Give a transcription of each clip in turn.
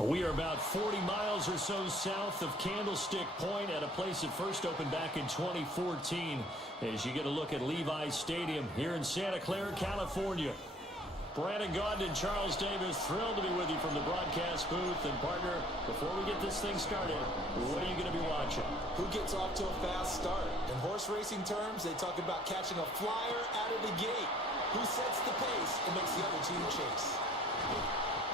We are about 40 miles or so south of Candlestick Point at a place that first opened back in 2014 as you get a look at Levi's Stadium here in Santa Clara, California. Brandon Gaudin and Charles Davis, thrilled to be with you from the broadcast booth. And, partner, before we get this thing started, what are you going to be watching? Who gets off to a fast start? In horse racing terms, they talk about catching a flyer out of the gate. Who sets the pace and makes the other team chase?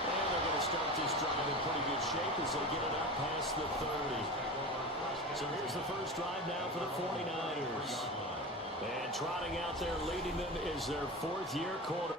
And they're going to start this drive in pretty good shape as they get it up past the 30. So here's the first drive now for the 49ers. And trotting out there leading them is their fourth-year quarterback.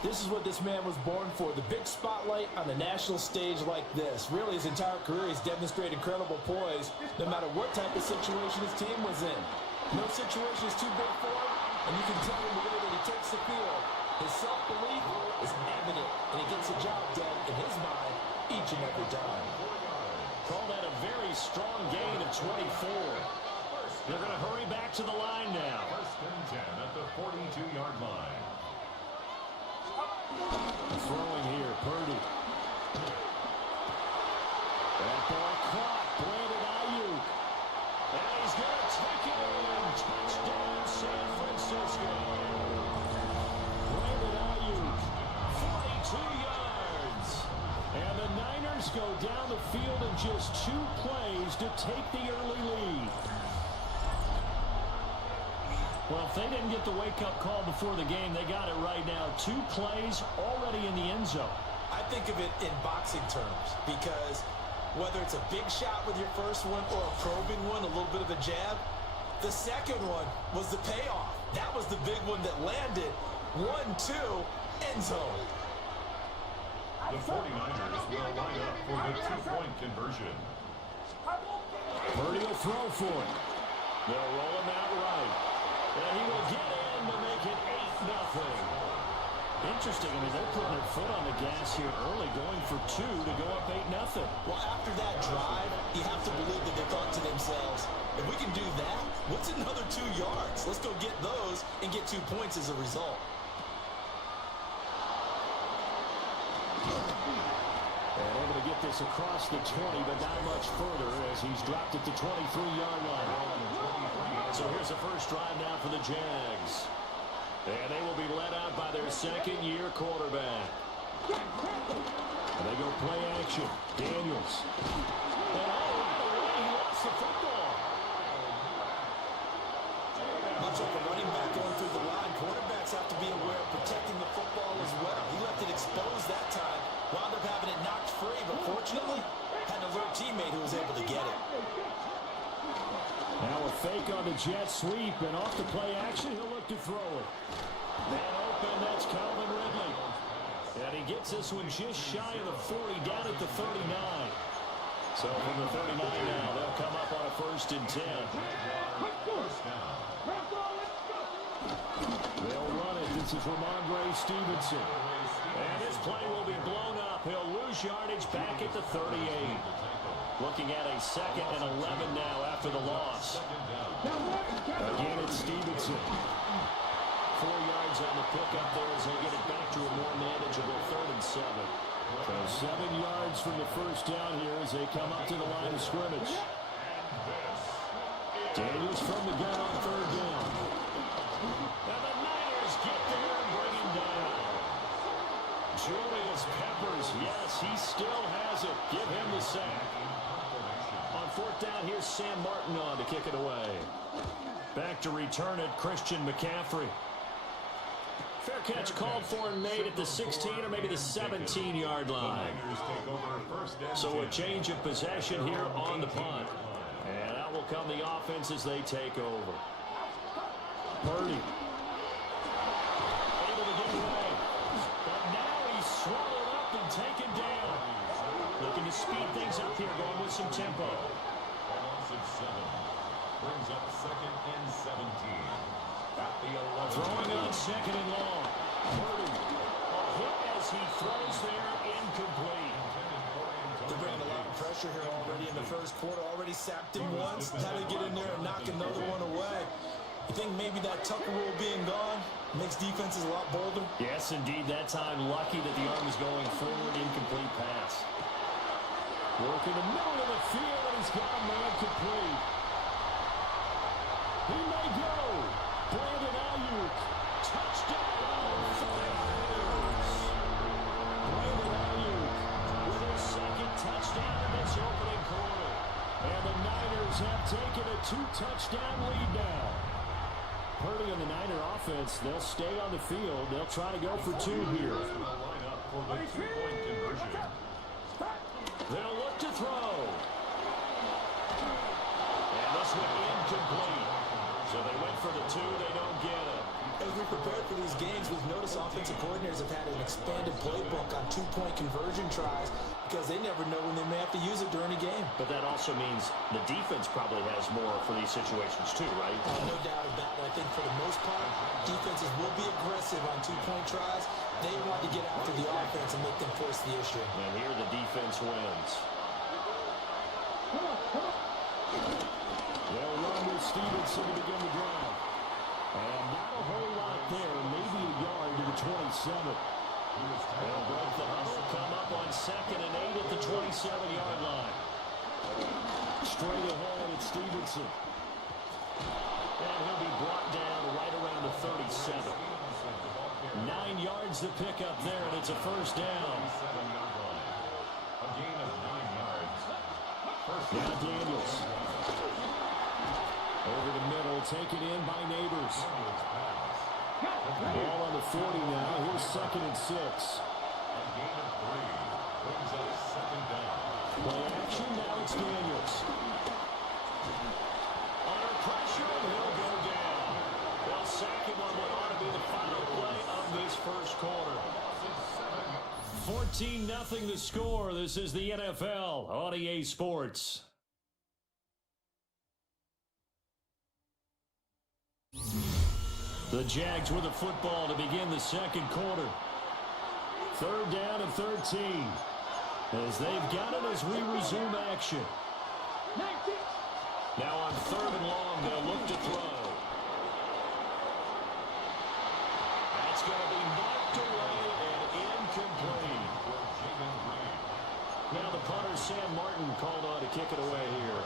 This is what this man was born for, the big spotlight on the national stage like this. Really, his entire career, he's demonstrated incredible poise, no matter what type of situation his team was in. No situation is too big for him, and you can tell in the way that he takes the field. His self-belief is evident, and he gets the job done in his mind each and every time. Call that a very strong gain of 24. They're going to hurry back to the line now. First and 10 at the 42-yard line. Throwing here, Purdy. That ball caught, Brandon Ayuk. And he's going to take it in. Touchdown, San Francisco. Brandon Ayuk, 42 yards. And the Niners go down the field in just 2 plays to take the early lead. Well, if they didn't get the wake-up call before the game, they got it right now. 2 plays already in the end zone. I think of it in boxing terms because whether it's a big shot with your first one or a probing one, a little bit of a jab, the second one was the payoff. That was the big one that landed. 1-2, end zone. The 49ers will line up for the 2-point conversion. Purdy will throw for it. They'll roll him out right. And he will get in to make it 8-0. Interesting. I mean, they're putting their foot on the gas here early, going for 2 to go up 8-0. Well, after that drive, you have to believe that they thought to themselves, if we can do that, what's another 2 yards? Let's go get those and get 2 points as a result. And able to get this across the 20, but not much further as he's dropped at the 23-yard line. So here's the first drive now for the Jags. And they will be led out by their second-year quarterback. And they go play action. Daniels. And all right away, he lost the football. Much like a running back going through the line, quarterbacks have to be aware of protecting the football as well. He left it exposed that time, wound up having it knocked free, but fortunately, had an alert teammate who was able to get it. Now a fake on the jet sweep, and off the play action, he'll look to throw it. Man open, that's Calvin Ridley. And he gets this one just shy of the 40, down at the 39. So from the 39 now, they'll come up on a 1st and 10. They'll run it. This is Ramondre Stevenson. And this play will be blown up. He'll lose yardage back at the 38. Looking at a 2nd and 11 now after the loss. Again, it's Stevenson. 4 yards on the pickup there as they get it back to a more manageable 3rd and 7. So 7 yards from the first down here as they come up to the line of scrimmage. Daniels from the gun on 3rd down. And the Niners get there and bring him down. Julius Peppers, yes, he still has it. Give him the sack. On 4th down, here's Sam Martin on to kick it away. Back to return it, Christian McCaffrey. Fair catch called for and made at the 16 or maybe the 17-yard line. So a change of possession here on the punt. And out will come the offense as they take over. Purdy. Able to get away. But now he's swallowed up and taken down. Looking to speed things up here, going with some tempo. Brings up 2nd and 17. Throwing on 2nd and long. Purdy. A hit as he throws there, incomplete. They're bringing a lot of pressure here already in the first quarter. Already sacked him once. Now to get in there and knock another one away. You think maybe that Tucker rule being gone makes defenses a lot bolder? Yes, indeed. That time, lucky that the arm is going forward. Incomplete pass. Work in the middle of the field, and he's got a man complete. He may go. Brandon Ayuk. Touchdown for the Niners. Brandon Ayuk with his 2nd touchdown in this opening quarter. And the Niners have taken a 2-touchdown lead now. Purdy on the Niner offense, they'll stay on the field. They'll try to go for 2 here. They'll look to throw. And this one incomplete. So they went for the 2, they don't get it. As we prepared for these games, we've noticed offensive coordinators have had an expanded playbook on 2-point conversion tries because they never know when they may have to use it during a game. But that also means the defense probably has more for these situations too, right? No doubt about it. I think for the most part, defenses will be aggressive on 2-point tries. They want to get after the offense and make them force the issue. And here the defense wins. They'll run with Stevenson to begin the drive. And not a whole lot there, maybe a yard to the 27. They'll break the huddle, come up on 2nd and 8 at the 27-yard line. Straight ahead, it's Stevenson. And he'll be brought down right around the 37. 9 yards to pick up there, and it's a 1st down. A gain of 9 yards. Now Daniels. Over the middle, taken in by Neighbors. Ball on the 40 now. Here's 2nd and 6. A gain of 3. Brings up 2nd down. Play action, now it's Daniels. Under pressure, and he'll go down. They'll sack him on what ought to be the final play of this first quarter. 14-0 the score. This is the NFL on EA Sports. The Jags with the football to begin the second quarter. 3rd down and 13. As they've got it as we resume action. Now on 3rd and long, they'll look to throw. That's going to be knocked away and incomplete. Now the punter, Sam Martin, called on to kick it away here.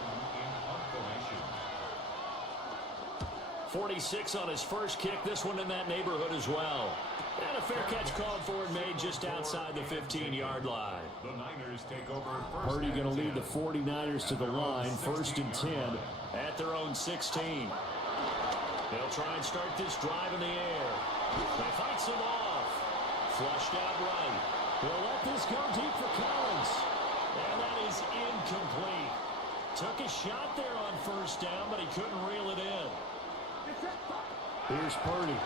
46 on his first kick. This one in that neighborhood as well. And a fair catch called for and made just outside the 15-yard line. The Niners take over. Purdy going to lead the 49ers to the line. 1st and 10 at their own 16. They'll try and start this drive in the air. They fights him off. Flushed out right. They'll let this go deep for Collins. And that is incomplete. Took a shot there on 1st down, but he couldn't reel it in. Here's Purdy.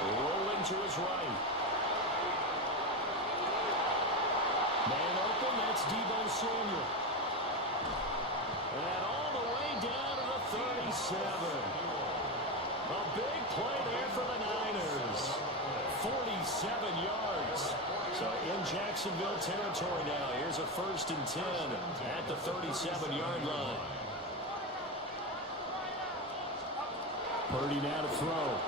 Rolling to his right. It's Deebo Samuel. And all the way down to the 37. A big play there for the Niners. 47 yards. So in Jacksonville territory now. Here's a 1st and 10 at the 37-yard line. Purdy now to throw.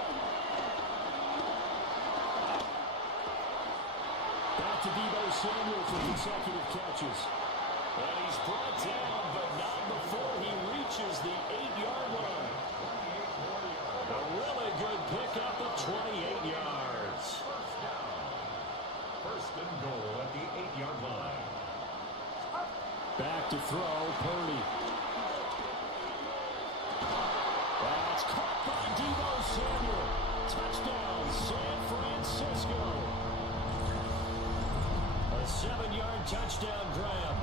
Back to Deebo Samuel for consecutive catches. And he's brought down, but not before he reaches the 8-yard line. A really good pickup of 28 yards. 1st and goal at the 8-yard line. Back to throw, Purdy. That's caught by Deebo Samuel. Touchdown, San Francisco. A 7-yard touchdown grab.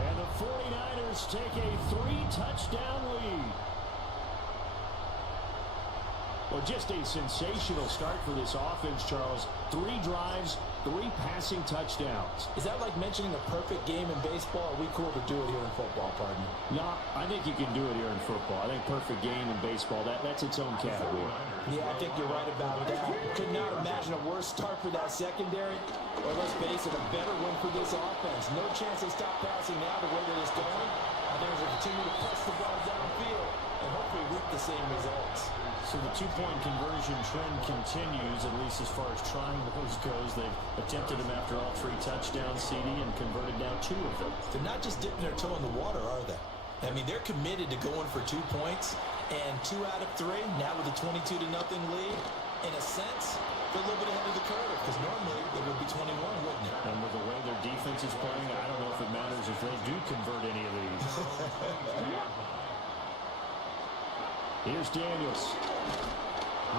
And the 49ers take a 3-touchdown lead. Well, just a sensational start for this offense, Charles. 3 drives, 3 passing touchdowns. Is that like mentioning a perfect game in baseball? Are we cool to do it here in football, partner? No, I think you can do it here in football. I think perfect game in baseball, that's its own category. Yeah, I think you're right about that. Could not imagine a worse start for that secondary. Or let's face it, a better one for this offense. No chance they stop passing now the way that it's going. I think they'll continue to press the ball downfield and hopefully reap the same results. So the 2-point conversion trend continues, at least as far as trying those goes. They've attempted them after all 3 touchdowns, CD, and converted now 2 of them. They're not just dipping their toe in the water, are they? I mean, they're committed to going for 2 points, and 2 out of 3, now with a 22-0 lead. In a sense, they're a little bit ahead of the curve, because normally it would be 21, wouldn't it? And with the way their defense is playing, I don't know if it matters if they do convert any of these. Here's Daniels.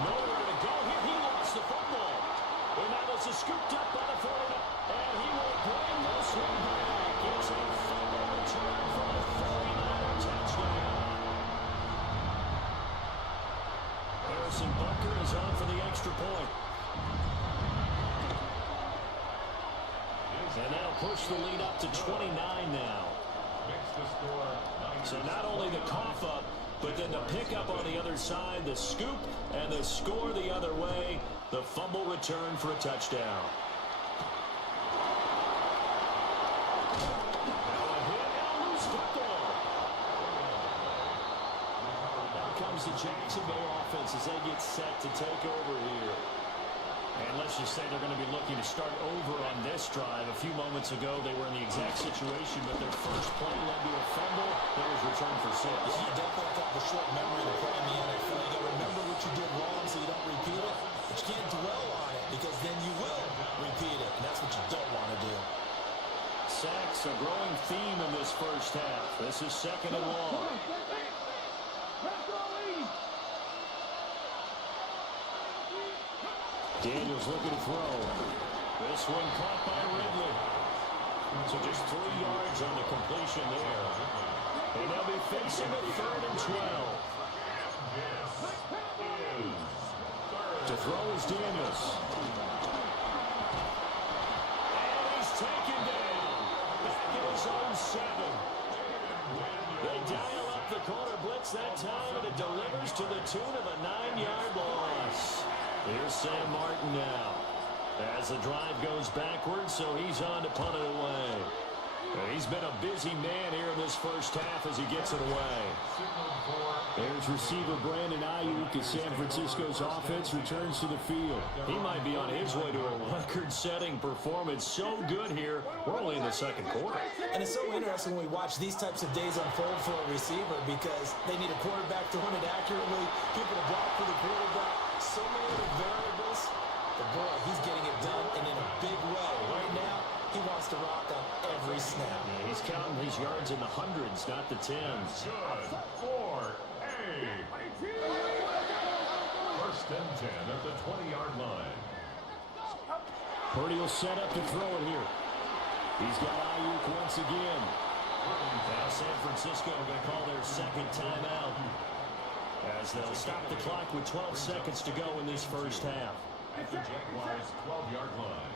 Nowhere to go here. He lost the football. And now this is scooped up by the 49ers. And he will bring this one back. It's a fumble return for a 49er touchdown. Harrison Butker is on for the extra point. And that'll push the lead up to 29 now. So not only the cough up, but then the pickup on the other side, the scoop, and the score the other way. The fumble return for a touchdown. Now a hit and a loose football. Now comes the Jacksonville offense as they get set to take over here. And let's just say they're going to be looking to start over on this drive. A few moments ago, they were in the exact situation, but their first play led to a fumble. There was return for 6. Yeah, you definitely have to have a short memory to play in the NFL. You got to remember what you did wrong so you don't repeat it. But you can't dwell on it because then you will repeat it, and that's what you don't want to do. Sacks, a growing theme in this first half. This is 2nd and long. Daniels looking to throw. This one caught by Ridley. So just 3 yards on the completion there. And they'll be facing a 3rd and 12. To throw is Daniels. And he's taken down. Back in his own 7. They dial up the corner blitz that time, and it delivers to the tune of a 9-yard loss. Here's Sam Martin now. As the drive goes backwards, so he's on to punt it away. He's been a busy man here in this first half as he gets it away. There's receiver Brandon Ayuk as San Francisco's offense returns to the field. He might be on his way to a record-setting performance. So good here. We're only in the 2nd quarter. And it's so interesting when we watch these types of days unfold for a receiver because they need a quarterback throwing it accurately, people to block for the quarterback. So many other variables. But boy, he's getting it done and in a big way. Right now, he wants to rock on every snap. Yeah, he's counting his yards in the hundreds, not the 10s. Good for A. 1st and 10 at the 20-yard line. Purdy will set up to throw it here. He's got Ayuk once again. Now San Francisco going to call their 2nd timeout as they'll stop the clock with 12 seconds to go in this first half. At the Jaguars' 12-yard line.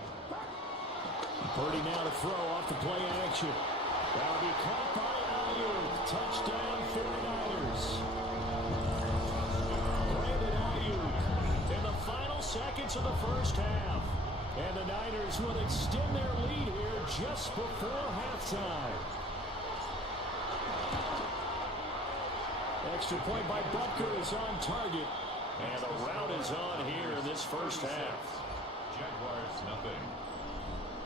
Purdy now to throw off the play action. That'll be caught by Ayuk. Touchdown 49ers. Brandon Ayuk in the final seconds of the first half. And the Niners will extend their lead here just before halftime. Extra point by Butker is on target. And the rout is on here in this first half. Jaguars nothing.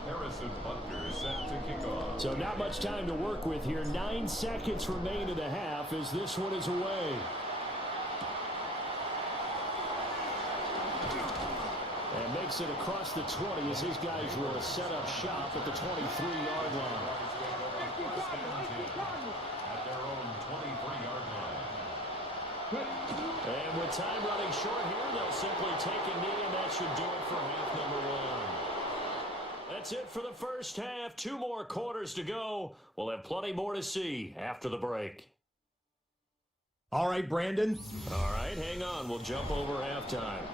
Harrison Butker is set to kick off. So not much time to work with here. 9 seconds remain in the half as this one is away. And makes it across the 20 as his guys will set up shop at the 23-yard line. At their own 23-yard line. And with time running short here, they'll simply take a knee, and that should do it for half number one. That's it for the first half. 2 more quarters to go. We'll have plenty more to see after the break. All right, Brandon. All right, hang on. We'll jump over halftime.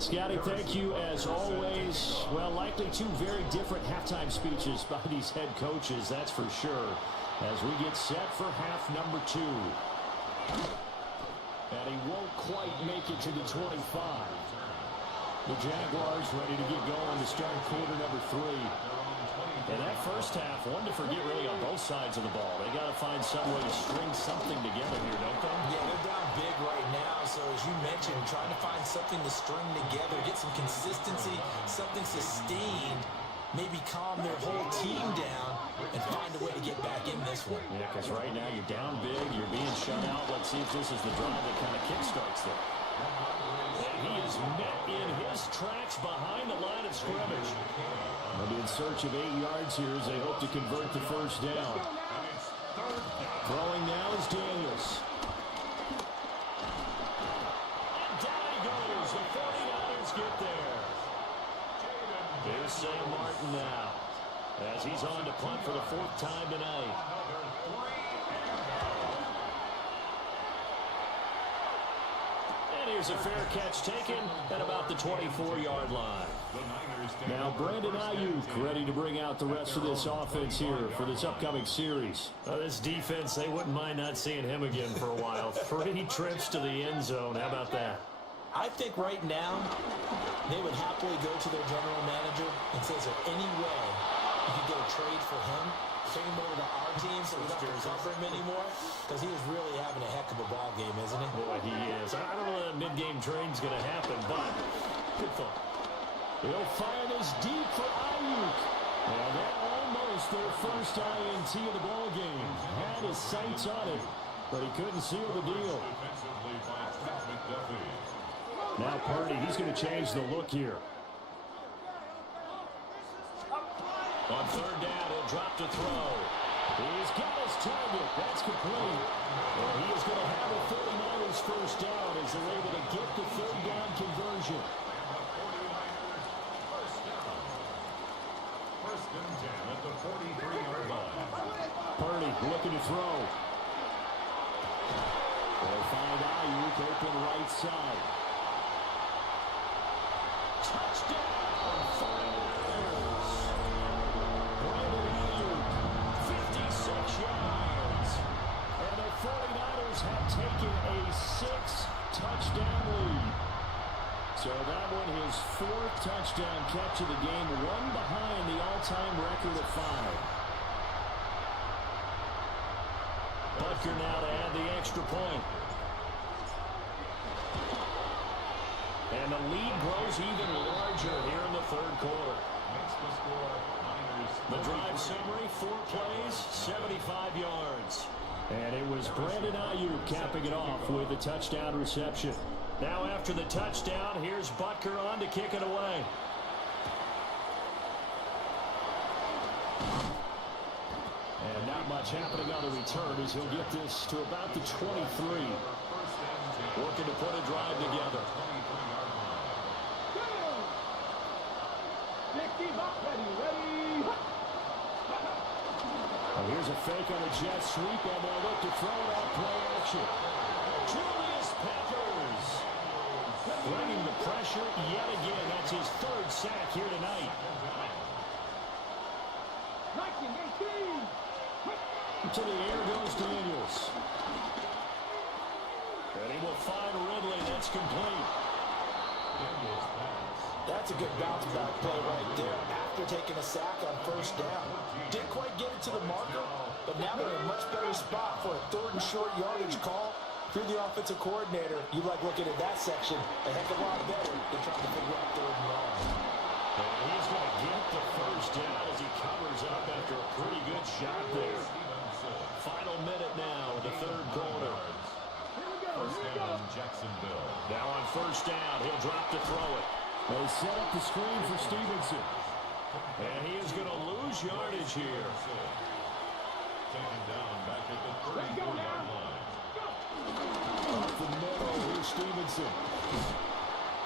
Scotty, thank you as always. Well, likely 2 very different halftime speeches by these head coaches, that's for sure, as we get set for half number 2. And he won't quite make it to the 25. The Jaguars ready to get going to start quarter number 3. And that first half, one to forget really on both sides of the ball. They got to find some way to string something together here, don't they? Yeah, they're down big right now, so as you mentioned, trying to find something to string together, get some consistency, something sustained, maybe calm their whole team down and find a way to get back in this one. Yeah, because right now you're down big, you're being shut out. Let's see if this is the drive that kind of kickstarts them. And he is met in his tracks behind the line of scrimmage. They'll be in search of 8 yards here as they hope to convert the first down. Throwing now is Daniels. And down he goes. The 49ers get there. Here's Sam Martin now, as he's on to punt for the 4th time tonight. And here's a fair catch taken at about the 24-yard line. Now Brandon Ayuk ready to bring out the rest of this offense here for this upcoming series. This defense, they wouldn't mind not seeing him again for a while. 3 trips to the end zone. How about that? I think right now they would happily go to their general manager and say, is there any way you could get a trade for him? Trade him over to our team so we don't have to cover him anymore? Because he is really having a heck of a ball game, isn't he? Boy, he is. I don't know that mid-game trade's going to happen, but good thought. He'll fire this deep for Ayuk. And that almost their first INT of the ball game. Had his sights on it, but he couldn't seal the deal. Now Purdy, he's going to change the look here. On 3rd down, he'll drop to throw. He's got his target. That's complete. And he is going to have a 49ers first down as they're able to get the 3rd down conversion. First and 10 at the 43-yard line. Purdy looking to throw. They'll find Ayuk open right side. Touchdown, 49ers. Brandon Ayuk, 56 yards. And the 49ers have taken a 6-touchdown lead. So that one, his 4th touchdown catch of the game, one behind the all-time record of 5. Butker now to add the extra point. And the lead grows even larger here in the 3rd quarter. The drive summary, 4 plays, 75 yards. And it was Brandon Ayuk capping it off with a touchdown reception. Now after the touchdown, here's Butker on to kick it away. And not much happening on the return as he'll get this to about the 23. Working to put a drive together. And here's a fake on a jet sweep, and they'll look to throw it out play action. Julius Peppers bringing the pressure yet again. That's his 3rd sack here tonight. to the air goes Daniels. And he will find Ridley. That's complete. That's a good bounce back play right there after taking a sack on first down. Didn't quite get it to the marker, but now they're in a much better spot for a third and short yardage call. If you're the offensive coordinator, you like looking at that section a heck of a lot better than trying to figure out third and long. And he's going to get the first down as he covers up after a pretty good shot there. Final minute now in the third quarter. First down, Jacksonville. Now on first down, he'll drop to throw it. They set up the screen for Stevenson. And he is going to lose yardage here. Taken down back at the 34-yard line. Up the middle, here's Stevenson.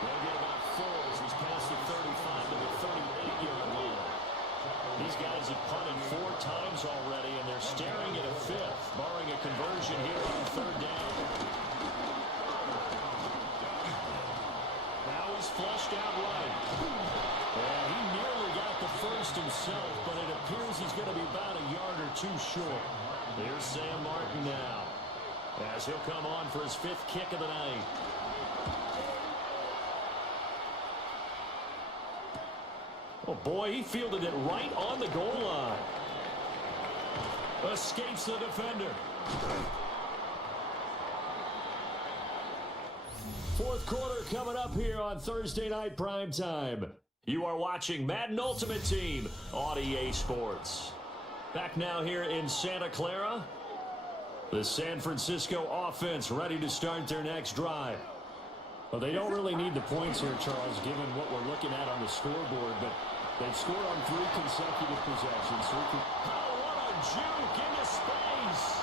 They'll get about 4 as he's past the 35 to the 38-yard line. These guys have punted 4 times already, and they're staring at a 5th, barring a conversion here on third down. Now he's flushed out right. And he nearly got the first himself, but it appears he's going to be about a yard or 2 short. Here's Sam Martin now, as he'll come on for his 5th kick of the night. Oh, boy, he fielded it right on the goal line. Escapes the defender. Fourth quarter coming up here on Thursday Night Primetime. You are watching Madden Ultimate Team on EA Sports. Back now here in Santa Clara. The San Francisco offense ready to start their next drive. Well, they don't really need the points here, Charles, given what we're looking at on the scoreboard, but they've scored on 3 consecutive possessions. So oh, what a juke into space.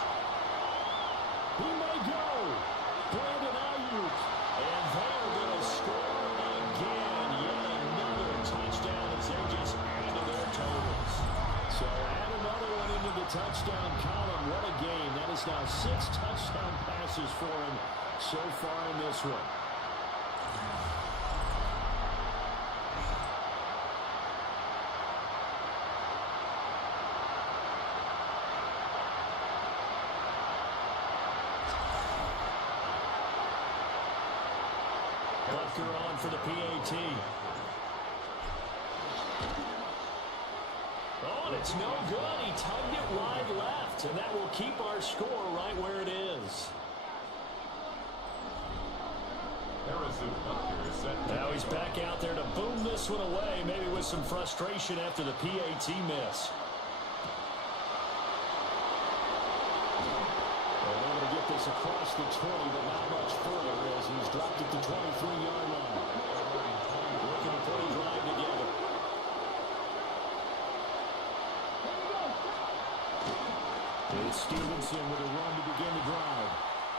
He may go. Brandon Ayuk. And they are going to score again. Yet another touchdown as they just add to their totals. So add another one into the touchdown column. What a game. That is now 6 touchdown passes for him so far in this one. Butker on for the PAT. Oh, and it's no good. He tugged it wide left, and that will keep our score right where it is. Now he's back out there to boom this one away, maybe with some frustration after the PAT miss. Able to get this across the 20, but not much further as he's dropped it to 23-yard line. Looking to put his drive together. It's Stevenson with a run to begin the drive.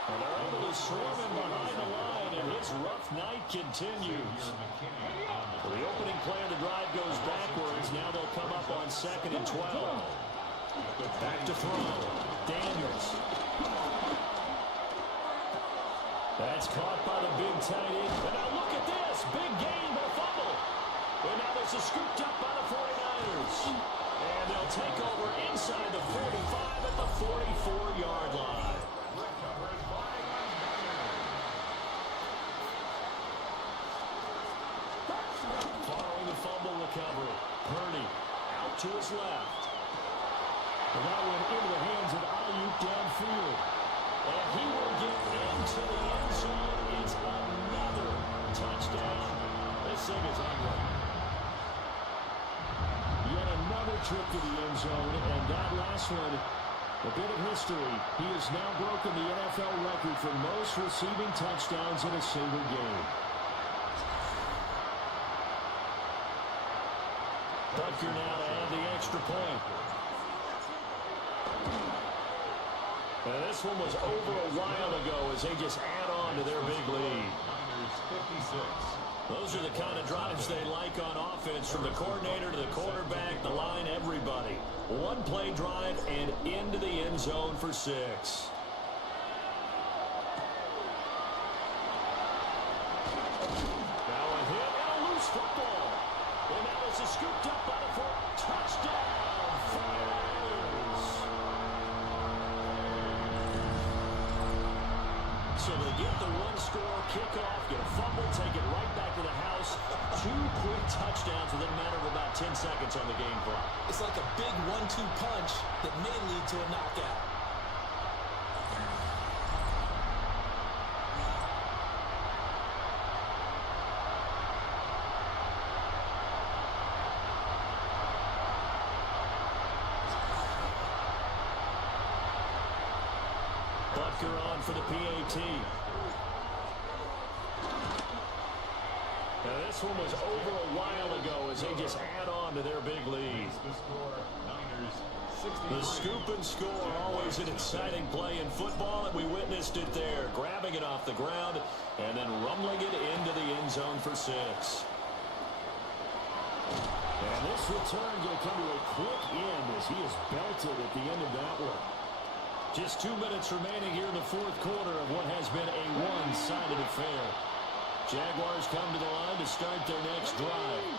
And they're able to swarm him behind the line, and his rough night continues. So the opening play of the drive goes backwards. Now they'll come up on 2nd and 12. Back to throw. Daniels. That's caught by the big tight end. And now look at this. Big gain, but a fumble. And now this is scooped up by the 49ers. And they'll take over inside the 45 at the 44-yard line. Following the fumble recovery, Purdy out to his left. And that went into the hands of Ayuk downfield. And he will get into the end zone. It's another touchdown. This thing is ugly. Yet another trip to the end zone, and that last one, a bit of history. He has now broken the NFL record for most receiving touchdowns in a single game. Butker now to add the extra point. And this one was over a while ago as they just add on to their big lead. Those are the kind of drives they like on offense, from the coordinator to the quarterback, the line, everybody. One play drive and into the end zone for 6. Now a hit and a loose football. And now this is scooped up by the 4. Touchdown, 49ers. So they get the one-score kickoff, get a fumble, take it right back to the house. 2 quick touchdowns within a matter of about 10 seconds on the game clock. It's like a big 1-2 punch that may lead to a knockout. Butker on for the PAT. Now this one was over a while ago as they just add on to their big lead. The scoop and score, always an exciting play in football, and we witnessed it there. Grabbing it off the ground and then rumbling it into the end zone for 6. And this return going to come to a quick end as he is belted at the end of that one. Just 2 minutes remaining here in the 4th quarter of what has been a one-sided affair. Jaguars come to the line to start their next drive.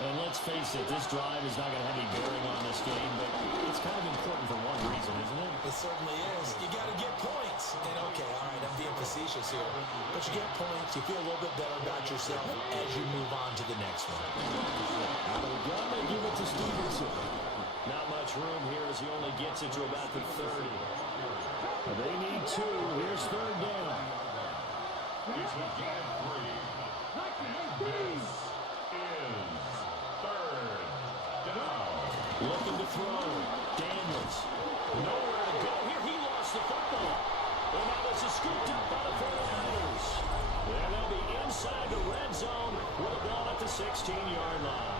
And let's face it, this drive is not going to have any bearing on this game, but it's kind of important for one reason, isn't it? It certainly is. You got to get points. And okay, all right, I'm being facetious here. But you get points, you feel a little bit better about yourself as you move on to the next one. Out of the gun, they give it to Stevenson. Not much room here as he only gets it to about the 30. They need 2. Here's 3rd down. It's a game 3. And this is 3rd down. Looking to throw. Daniels. Nowhere to go here. He lost the football. And now this is scooped up by the 49ers. And they'll be inside the red zone with a ball at the 16-yard line.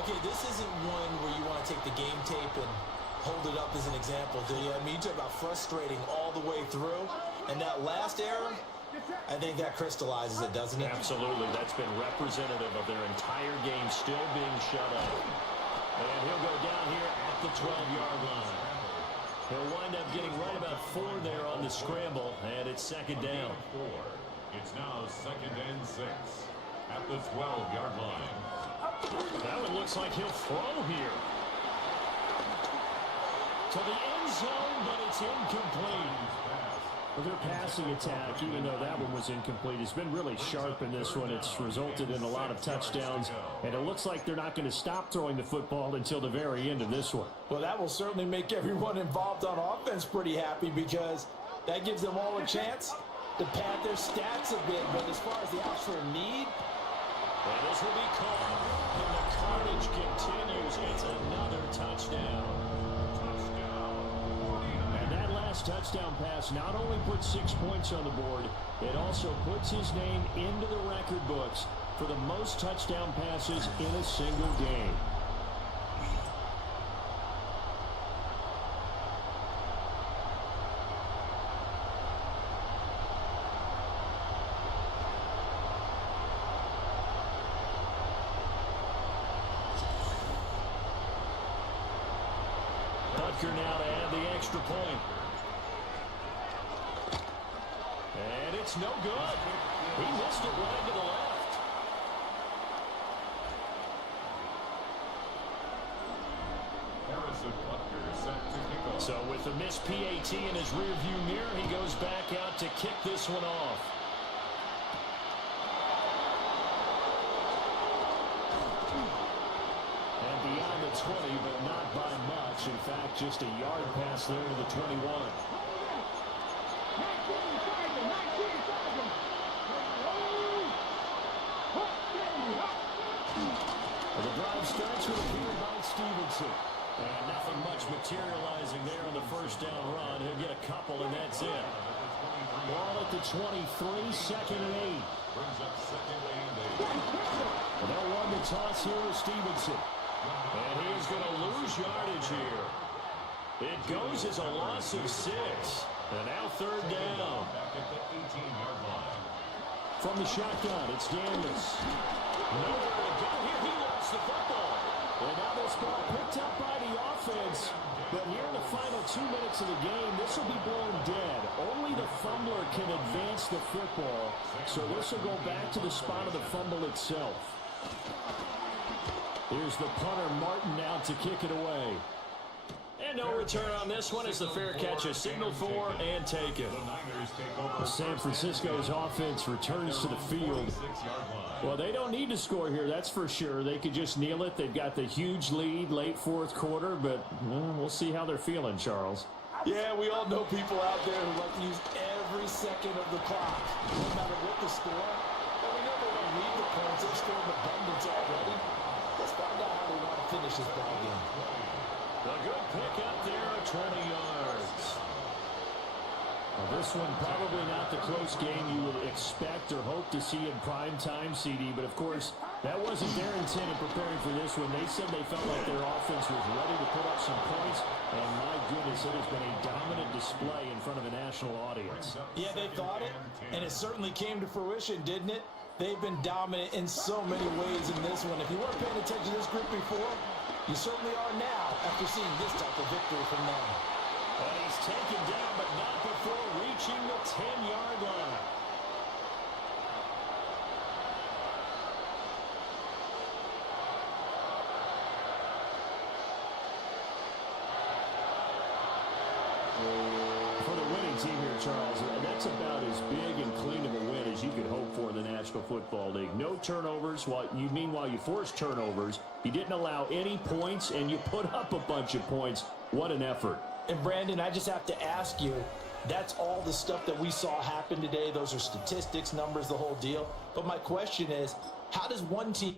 Okay, this isn't one where you want to take the game tape and hold it up as an example, do you? I mean, you talk about frustrating all the way through. And that last error, I think that crystallizes it, doesn't it? Absolutely. That's been representative of their entire game still being shut up. And he'll go down here at the 12-yard line. He'll wind up getting right about 4 there on the scramble, and it's 2nd down. It's now 2nd and 6 at the 12-yard line. That one looks like he'll throw here. To the end zone, but it's incomplete. Well, their passing attack, even though that one was incomplete, has been really sharp in this one. It's resulted in a lot of touchdowns, and it looks like they're not going to stop throwing the football until the very end of this one. Well, that will certainly make everyone involved on offense pretty happy because that gives them all a chance to pad their stats a bit. But as far as the actual need, and this will be caught, and the carnage continues. It's another touchdown. And that last touchdown pass not only puts 6 points on the board, it also puts his name into the record books for the most touchdown passes in a single game. Butker now to add the extra point. And it's no good. He missed it right to the left. Harrison Butker set to kick off. So with the missed PAT in his rearview mirror, he goes back out to kick this one off. And beyond the 20, but not by much. In fact, just a yard pass there to the 21. The drive starts with a clear by Stevenson. And nothing much materializing there on the first down run. He'll get a couple, and that's it. Ball at the 23, 2nd and 8. Brings up 2nd and 8. And they'll run the toss here with Stevenson. And he's going to lose yardage here. It goes as a loss of 6. And now 3rd down. Back at the 18-yard line. From the shotgun, it's Daniels. Nowhere to go here. He lost the football. And now this ball picked up by the offense. But here in the final 2 minutes of the game, this will be blown dead. Only the fumbler can advance the football. So this will go back to the spot of the fumble itself. Here's the punter, Martin, out to kick it away. And no return on this one as the fair catch is signaled for and taken. San Francisco's offense returns to the field. Well, they don't need to score here, that's for sure. They could just kneel it. They've got the huge lead late fourth quarter, but we'll see how they're feeling, Charles. Yeah, we all know people out there who like to use every second of the clock, no matter what the score. And we know they don't need the points. They've scored in abundance already. Let's find out how they want to finish this ball game. A good pick up there at 20 yards. Well, this one probably not the close game you would expect or hope to see in prime time, CD, but of course, that wasn't their intent in preparing for this one. They said they felt like their offense was ready to put up some points, and my goodness, it has been a dominant display in front of a national audience. Yeah, they thought it, and it certainly came to fruition, didn't it? They've been dominant in so many ways in this one. If you weren't paying attention to this group before, you certainly are now after seeing this type of victory from them. And he's taken down, but not before reaching the 10-yard line. For the winning team here, Charles, that's about as big and clean of a win as you could hope for in the National Football League. No turnovers. Meanwhile, you forced turnovers. You didn't allow any points, and you put up a bunch of points. What an effort. And, Brandon, I just have to ask you, that's all the stuff that we saw happen today. Those are statistics, numbers, the whole deal. But my question is, how does one team...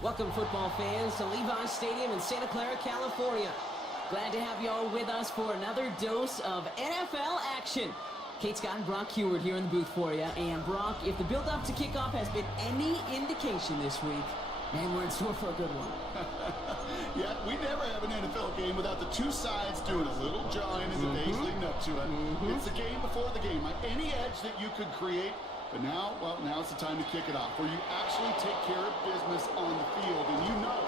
Welcome, football fans, to Levi's Stadium in Santa Clara, California. Glad to have you all with us for another dose of NFL action. Kate Scott and Brock Heward here in the booth for you. And Brock, if the build-up to kickoff has been any indication this week, man, we're in store for a good one. Yeah, we never have an NFL game without the two sides doing a little jawing in the days leading up to it. It's the game before the game. Any edge that you could create. But now, well, now's the time to kick it off, where you actually take care of business on the field, and you know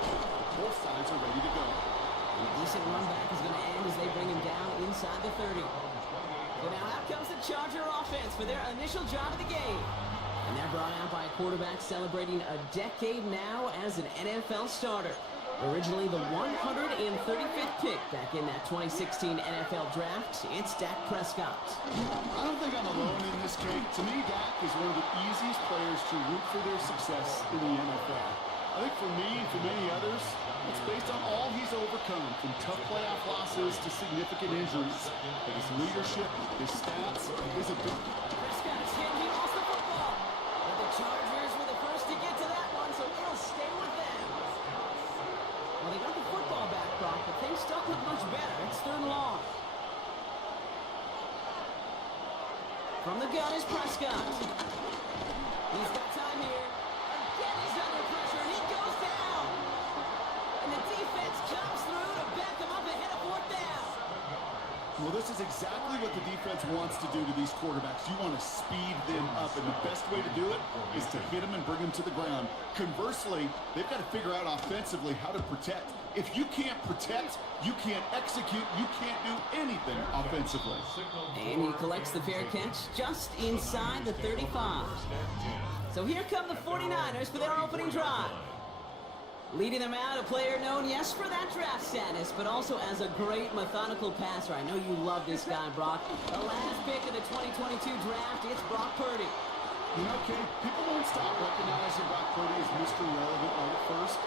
both sides are ready to go. And a decent run back is going to end as they bring him down inside the 30. So now out comes the Charger offense for their initial drive of the game. And they're brought out by a quarterback celebrating a decade now as an NFL starter. Originally the 135th pick back in that 2016 NFL draft, it's Dak Prescott. I don't think I'm alone in this, Kate. To me, Dak is one of the easiest players to root for their success in the NFL. I think for me and for many others, it's based on all he's overcome, from tough playoff losses to significant injuries. But his leadership, his stats, his ability. Prescott's hit, he lost the football. But the Chargers were the first to get to that one, so it'll stay with them. Well, they got the football back, Brock, but things don't look much better. It's third and long. From the gun is Prescott. He's got time here. Again, he's under pressure, and he goes down. And the defense comes through to back them up ahead of fourth down. Well, this is exactly what the defense wants to do to these quarterbacks. You want to speed them up, and the best way to do it is to hit them and bring them to the ground. Conversely, they've got to figure out offensively how to protect. If you can't protect, you can't execute, you can't do anything offensively. And he collects the fair catch just inside the 35. So here come the 49ers for their opening drive. Leading them out, a player known, yes, for that draft status, but also as a great methodical passer. I know you love this guy, Brock. The last pick of the 2022 draft, it's Brock Purdy. You know, Kate, people won't stop recognizing Brock Purdy as Mr. Relevant right at first.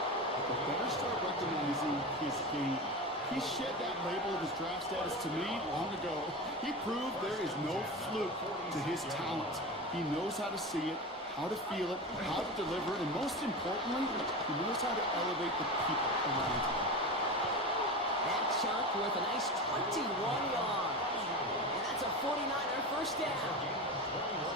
But better start recognizing his game. He shed that label of his draft status to me long ago. He proved there is no fluke to his talent. He knows how to see it, how to feel it, how to deliver, and most importantly, he knows how to elevate the people around him. That chunk worth a nice 21 yards. And that's a 49er first down.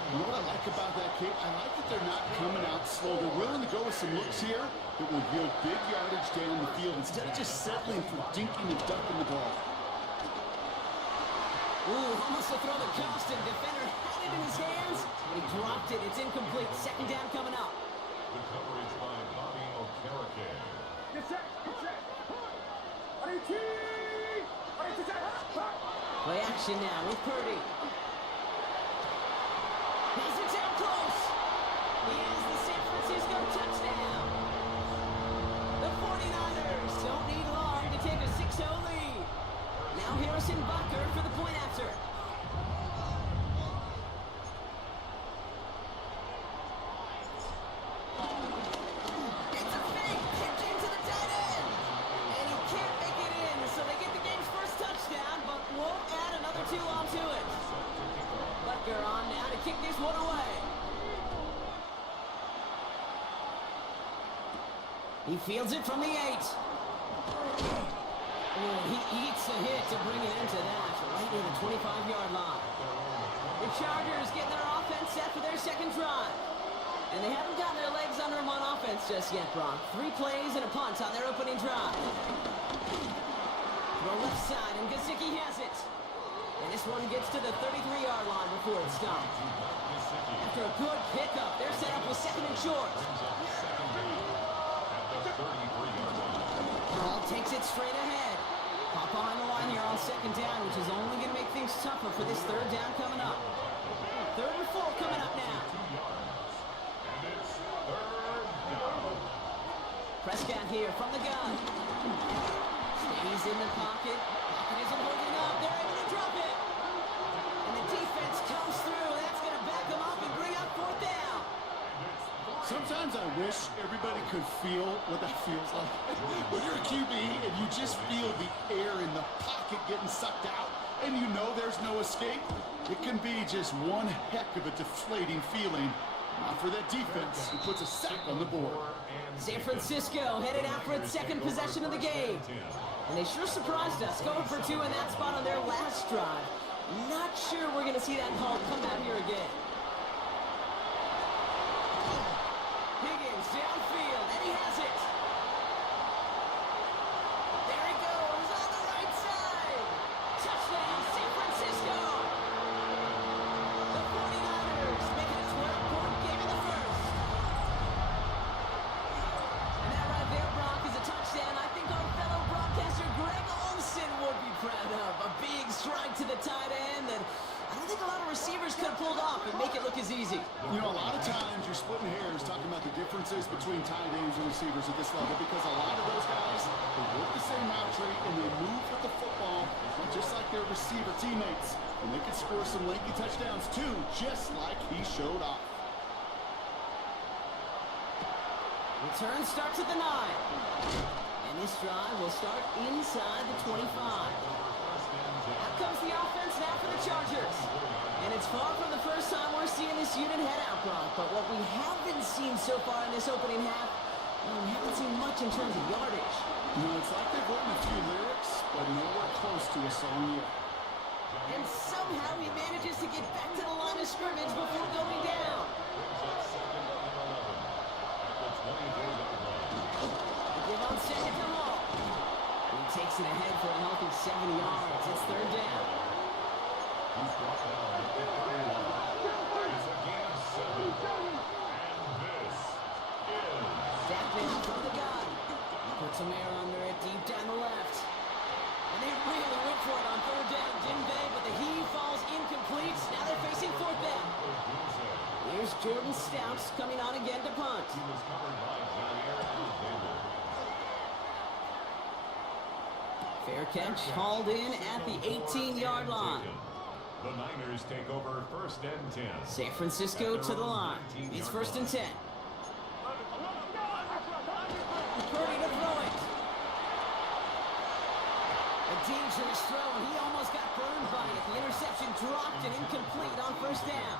You know what I like about that, Kate? I like that they're not coming out slow. They're willing to go with some looks here that will yield big yardage down the field instead of just settling for dinking and ducking the ball. Ooh, almost to throw the Johnston. Defender had it in his hands, and he dropped it. It's incomplete. Second down coming up. The coverage by Bobby Okereke. Get set, get set. Play action now with Purdy. He's it down close. He has the San Francisco touchdown. The 49ers don't need long to take a 6-0 lead. Now Harrison Butker for the point after. It's a fake pitch into the tight end. And he can't make it in, so they get the game's first touchdown, but won't add another 2 onto it. Butker on now to kick this one away. He fields it from the 8. Oh, he eats a hit to bring it into that, right near the 25-yard line. The Chargers getting their offense set for their second drive. And they haven't gotten their legs under them on offense just yet, Brock. 3 plays and a punt on their opening drive. Throw left side, and Gesicki has it. And this one gets to the 33-yard line before it's stopped. After a good pickup, they're set up with second and short. Ball takes it straight ahead. Pop behind the line here on second down, which is only going to make things tougher for this third down coming up. Third and 4 coming up now. Prescott here from the gun. Stays in the pocket. Pocket isn't holding up. They're able to drop it. And the defense comes through. That's going to back them up and bring up fourth down. Sometimes I wish everybody could feel what that feels like. When you're a QB and you just feel the air in the pocket getting sucked out and you know there's no escape, it can be just one heck of a deflating feeling. Not for that defense, he puts a sack on the board. San Francisco headed out for its second possession of the game. And they sure surprised us, going for 2 in that spot on their last drive. Not sure we're going to see that call come out here again. Higgins downfield, and he has it. There he goes on the right side. Touchdown, San Francisco. The 49ers make it a 12-point game in the first. And that right there, Brock, is a touchdown I think our fellow broadcaster Greg Olsen would be proud of. A big strike to the tight end that I don't think a lot of receivers could have pulled off and make it look as easy. You know, a lot of times you're splitting hairs talking about the differences between tight ends and receivers at this level because a lot of those guys, they work the same route tree and they move with the football just like their receiver teammates. And they can score some lengthy touchdowns too, just like he showed off. Return starts at the 9. And this drive will start inside the 25. Out comes the offense now for the Chargers. And it's far from the first time we're seeing this unit head out, Brock. But what we haven't seen so far in this opening half, well, we haven't seen much in terms of yardage. You know, it's like they've written a few lyrics, but nowhere close to a song yet. And somehow he manages to get back to the line of scrimmage before going down. Give on second to Hall. He takes it ahead for a healthy 70 yards. It's third down. He's brought down at the 31. It's a gain of 7. And this is... Dak now from the gun. He puts some air under it deep down the left. And they really went for it on third down, didn't they? But the heave falls incomplete. Now they're facing fourth down. Here's Jordan Stouts coming on again to punt. He was covered by Jair Alexander. Fair catch, hauled in at the 18-yard line. The Niners take over first and 10. San Francisco to the line. It's first and 10. Purdy to throw it. A dangerous throw, and he almost got burned by it. The interception dropped and incomplete on first down.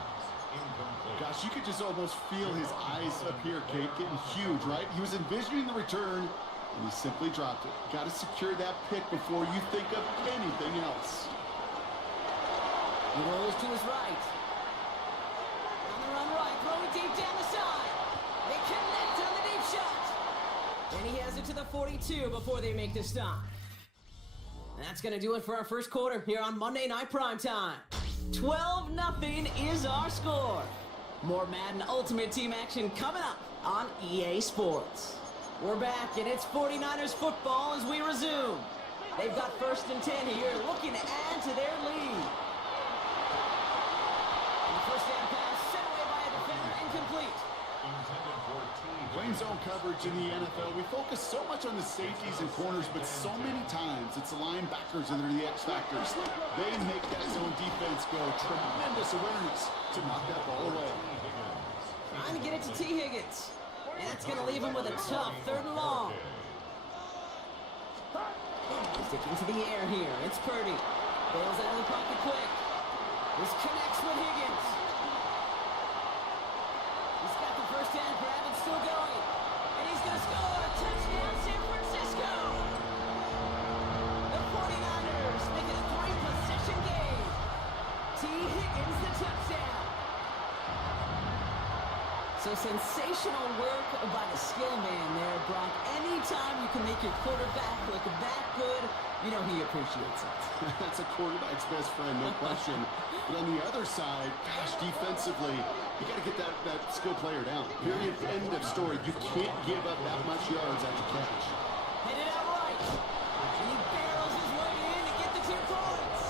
Gosh, you could just almost feel his eyes up here, Kate, getting huge, right? He was envisioning the return, and he simply dropped it. Got to secure that pick before you think of anything else. He rolls to his right. On the run right, throwing deep down the side. They connect on the deep shot. And he has it to the 42 before they make the stop. And that's going to do it for our first quarter here on Monday Night Primetime. 12-0 is our score. More Madden Ultimate Team action coming up on EA Sports. We're back, and it's 49ers football as we resume. They've got first and 10 here, looking to add to their lead. And the first down pass sent away by a defender, incomplete. Playing zone coverage in the NFL, we focus so much on the safeties and corners, but so many times it's the linebackers that are the X factors. They make that zone defense go. Tremendous awareness to knock that ball away. Trying to get it to T. Higgins. And that's going to leave him with a tough third and long. Sticking to the air here. It's Purdy. Bails out of the pocket quick. This connects with Higgins. He's got the first down grab. It's still going. And he's going to score. Touchdown, San Francisco. The 49ers make it a 3-possession game. T. Higgins, the touchdown. So sensational work by the skill man there, Brock. Anytime you can make your quarterback look that good, you know he appreciates it. That's a quarterback's best friend, no question. But on the other side, gosh, defensively, you got to get that skill player down. Period, end of story. You can't give up that much yards after catch. Headed out right. And he barrels his way in to get the 2 points.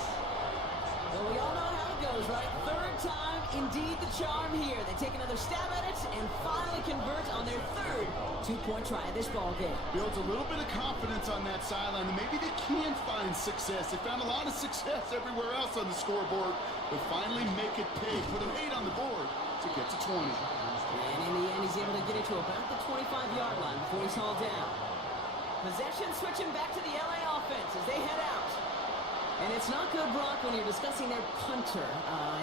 Well, we all know how it goes, right? Third time, indeed the charm here. They take another stab at it and finally convert on their third 2-point try of this ball game. Builds a little bit of confidence on that sideline, and maybe they can find success. They found a lot of success everywhere else on the scoreboard, but finally make it pay. Put an 8 on the board to get to 20. And in the end, he's able to get it to about the 25-yard line before he's hauled down. Possession switching back to the LA offense as they head out. And it's not good, Brock, when you're discussing their punter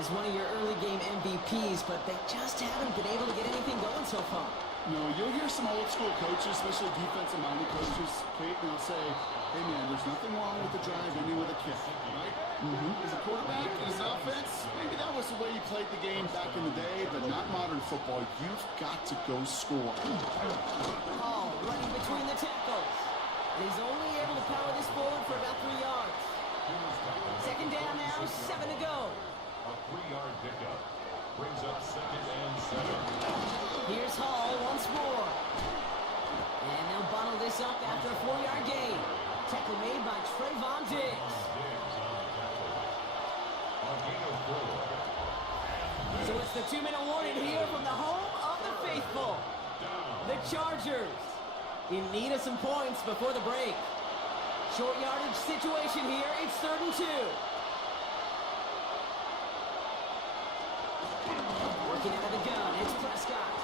as one of your early game MVPs, but they just haven't been able to get any so far. No, you'll hear some old school coaches, especially defensive-minded coaches, Kate, and they'll say, hey, man, there's nothing wrong with the drive ending with a kick, right? As a quarterback, as an offense, maybe that was the way you played the game back in the day, but not modern football. You've got to go score. Hall running between the tackles. And he's only able to power this forward for about 3 yards. Second down now, 7 to go. A 3-yard pickup brings up 2nd and 7. Here's Hall once more. And they'll bottle this up after a 4-yard gain. Tackle made by Trayvon Diggs. A gain of 4. So it's the 2-minute warning here from the home of the faithful. The Chargers in need of some points before the break. Short yardage situation here. It's 3rd and 2. Working out of the gun. It's Prescott.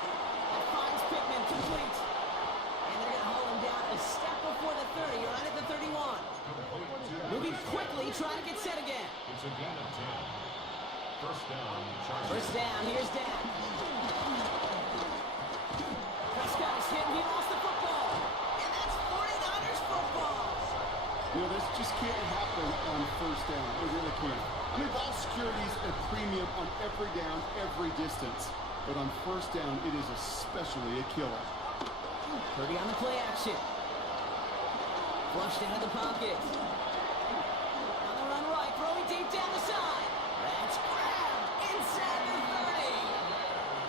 That finds Pittman complete. And they're going to haul him down a step before the 30. Right at the 31. Moving quickly, trying to get set again. It's a gain of 10. First down, Chargers. First down. Here's Dak. Prescott is hit. He lost the football. And that's 49ers football. You know, this just can't happen on first down. It really can't. I mean, ball security's a premium on every down, every distance. But on first down, it is especially a killer. Purdy on the play action. Flushed out of the pocket. On the run right, throwing deep down the side. That's grabbed inside the 30.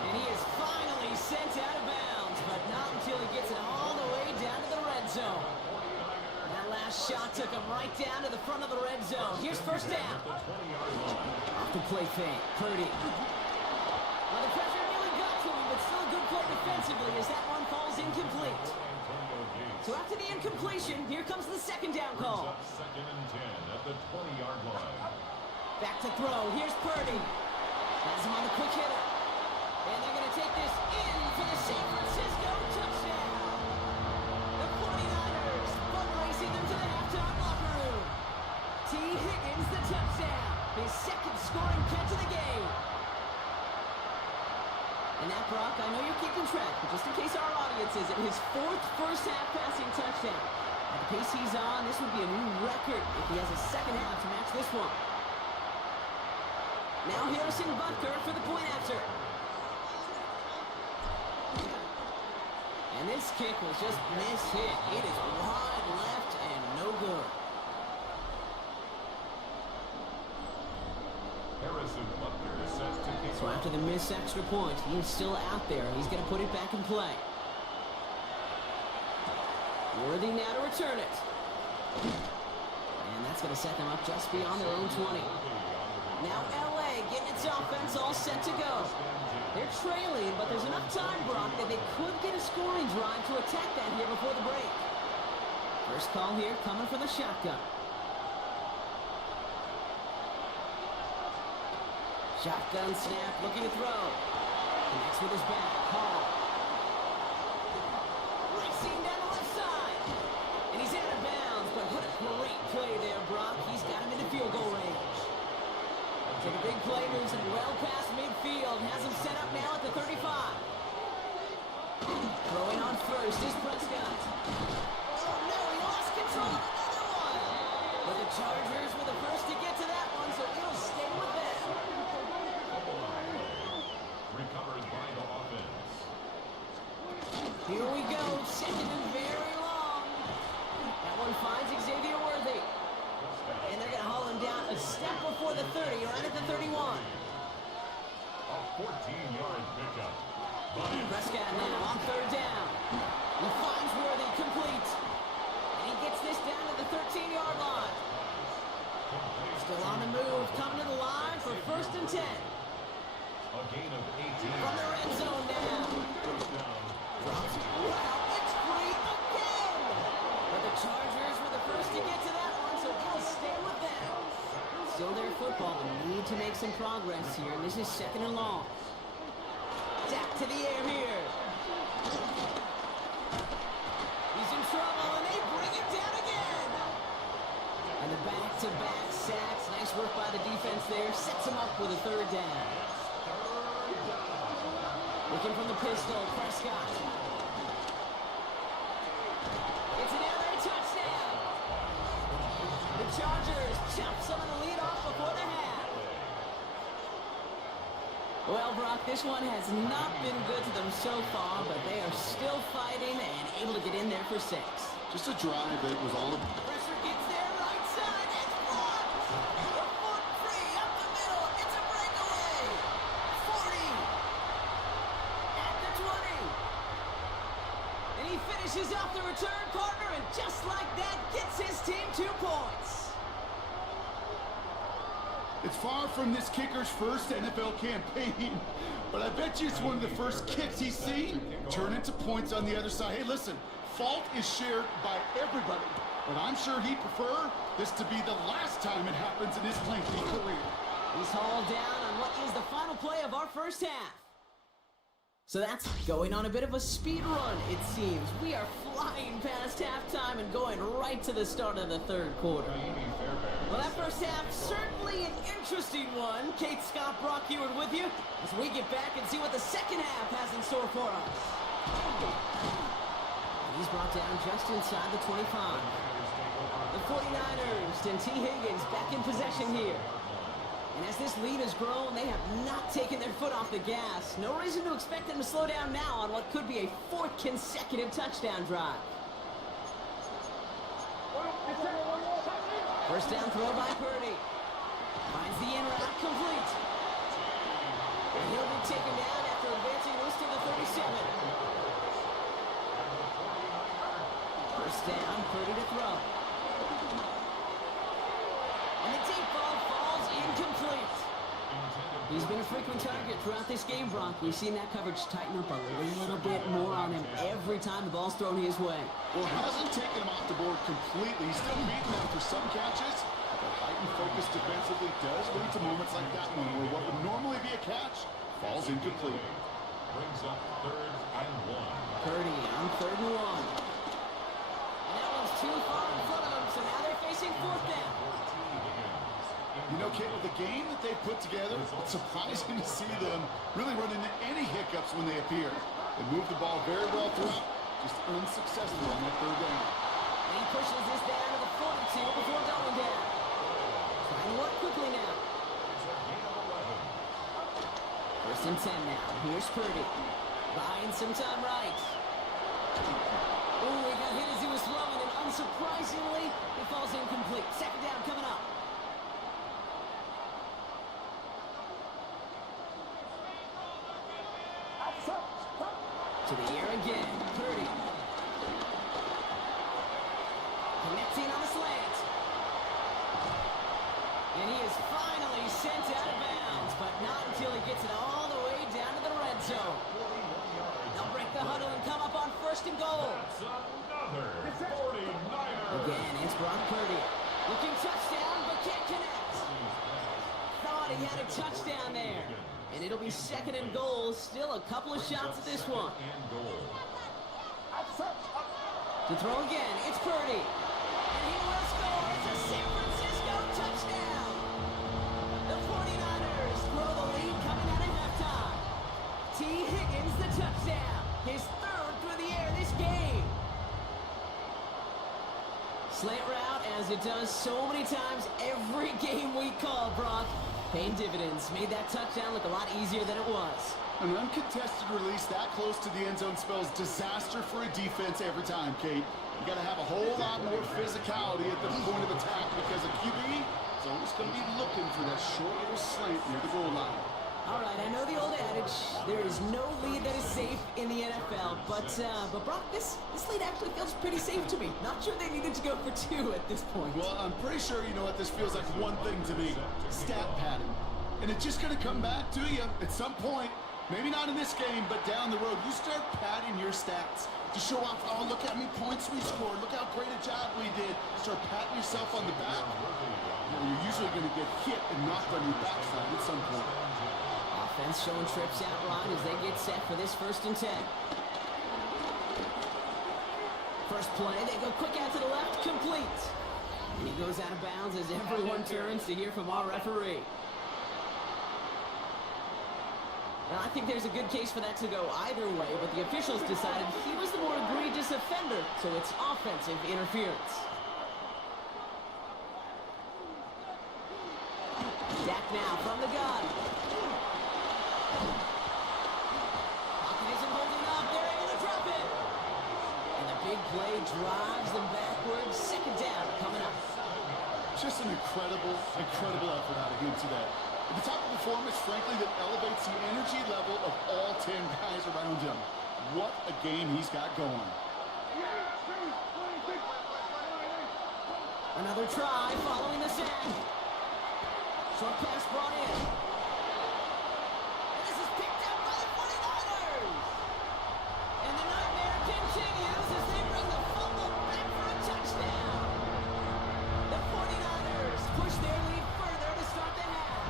And he is finally sent out of bounds, but not until he gets it all the way down to the red zone. That last shot took him right down to the front of the red zone. Here's first down. Off the play fake, Purdy. Well, the pressure nearly got to him, but still a good play defensively as that one falls incomplete. So after the incompletion, here comes the second down call. 2nd and 10 at the 20-yard line. Back to throw. Here's Purdy. Has him on the quick hitter. And they're going to take this in for the San Francisco touchdown. The 49ers racing them to the halftime locker room. T. Higgins the touchdown. His second scoring catch of the game. And that, Brock, I know you're keeping track, but just in case our audience isn't, his 4th first-half passing touchdown. At the pace he's on, this would be a new record if he has a second half to match this one. Now Harrison Butker for the point after. And this kick was just mishit. It is wide left and no good. Harrison Butker is set to kick So after the missed extra point, he's still out there. He's going to put it back in play. Worthy now to return it. And that's going to set them up just beyond their own 20. Now LA getting its offense all set to go. They're trailing, but there's enough time, Brock, that they could get a scoring drive to attack that here before the break. First call here coming from the shotgun. Shotgun snap, looking to throw. Connects with his back. Hall. Racing down the left side. And he's out of bounds, but what a great play there, Brock. He's got him into field goal range. Take a big play, moves him well past midfield. Has him set up now at the 35. Throwing on first is Prescott. Oh no, he lost control of another one. But the Chargers were the first to get to that one, so it'll stay with them. recovered by the offense. Here we go, second and very long. That one finds Xavier Worthy. And they're going to haul him down a step before the 30, right at the 31. A 14-yard pickup. Prescott now on third down. He finds Worthy complete. And he gets this down to the 13-yard line. Still on the move, coming to the line for first and 10. A gain of 18. From the red zone now. Drops it. Wow, it's free again. But the Chargers were the first to get to that one, so it'll stay with them. Still their football, but need to make some progress here. And this is second and long. Dak to the air here. He's in trouble, and they bring him down again. And the back-to-back sacks. Nice work by the defense there. Sets him up with a third down. Looking from the pistol, Prescott. It's an air raid touchdown. The Chargers chop some of the lead off before the half. Well, Brock, this one has not been good to them so far, but they are still fighting and able to get in there for 6. Just a drive that was all about. Pressure gets there, right side, it's blocked. The foot free, up the middle, it's a breakaway. 40. At the 20. And he finishes off the return partner, and just like that, gets his team 2 points. It's far from this kicker's first NFL campaign, but I bet you it's one of the first kicks he's seen turn into points on the other side. Hey, listen, fault is shared by everybody, but I'm sure he'd prefer this to be the last time it happens in his lengthy career. He's hauled down on what is the final play of our first half. So that's going on a bit of a speed run, it seems. We are flying past halftime and going right to the start of the third quarter. Well, that first half, certainly an interesting one. Kate, Scott, Brock Heward with you as we get back and see what the second half has in store for us. He's brought down just inside the 25. The 49ers and T. Higgins back in possession here. And as this lead has grown, they have not taken their foot off the gas. No reason to expect them to slow down now on what could be a 4th consecutive touchdown drive. First down throw by Purdy. Finds the in route complete. And he'll be taken down after advancing this to the 37. First down, Purdy to throw. And the deep ball falls incomplete. He's been a frequent target throughout this game, Brock. We've seen that coverage tighten up a little bit more on him every time the ball's thrown his way. Well, hasn't taken him off the board completely. He's still beating them for some catches. But heightened focus defensively does lead to moments like that one where what would normally be a catch falls incomplete. Brings up 3rd and 1. Purdy on 3rd and 1. And that one's too far in front of him, so now they're facing 4th down. You know, Kate, with the game that they've put together, it's surprising to see them really run into any hiccups when they appear. They move the ball very well throughout, just unsuccessful on that 3rd down. And he pushes this down to the 42 before going down. Trying to work quickly now. First and 10 now. Here's Purdy. Buying some time right. Ooh, he got hit as he was throwing, and unsurprisingly, it falls incomplete. Second down coming up. To the air again, Purdy. Connecting on a slant. And he is finally sent out of bounds, but not until he gets it all the way down to the red zone. They'll break the huddle and come up on 1st and goal. That's another 49er. Again, it's Brock Purdy. Looking touchdown, but can't connect. Thought he had a touchdown there. And it'll be 2nd and goal. Still a couple of shots at this one. To throw again, it's Purdy. And he will score. It's a San Francisco touchdown. The 49ers grow the lead coming out of halftime. T. Higgins the touchdown. His 3rd through the air this game. Slant route, as it does so many times every game we call, Brock. Paying dividends. Made that touchdown look a lot easier than it was. An uncontested release that close to the end zone spells disaster for a defense every time, Kate. You got to have a whole lot more physicality at the point of attack because a QB is always going to be looking for that short little slant near the goal line. All right, I know the old adage, there is no lead that is safe in the NFL, but Brock, this lead actually feels pretty safe to me. Not sure they needed to go for 2 at this point. Well, I'm pretty sure you know what this feels like one thing to me, stat padding. And it's just going to come back to you at some point. Maybe not in this game, but down the road. You start padding your stats to show off, oh, look how many points we scored. Look how great a job we did. Start patting yourself on the back. You're usually going to get hit and knocked on your backside at some point. Offense showing trips out line as they get set for this 1st and 10. First play, they go quick out to the left, complete. And he goes out of bounds as everyone turns to hear from our referee. Now, I think there's a good case for that to go either way, but the officials decided he was the more egregious offender, so it's offensive interference. Dak now from the gun. Pocket isn't holding up. They're able to drop it. And the big play drives them backwards. Second down coming up. Just an incredible effort out of him today. The type of performance, frankly, that elevates the energy level of all 10 guys around him. What a game he's got going. Another try following the sack. Short pass brought in. And this is picked up by the 49ers. And the nightmare continues as they bring the fumble back for a touchdown. The 49ers push their lead further to start the half.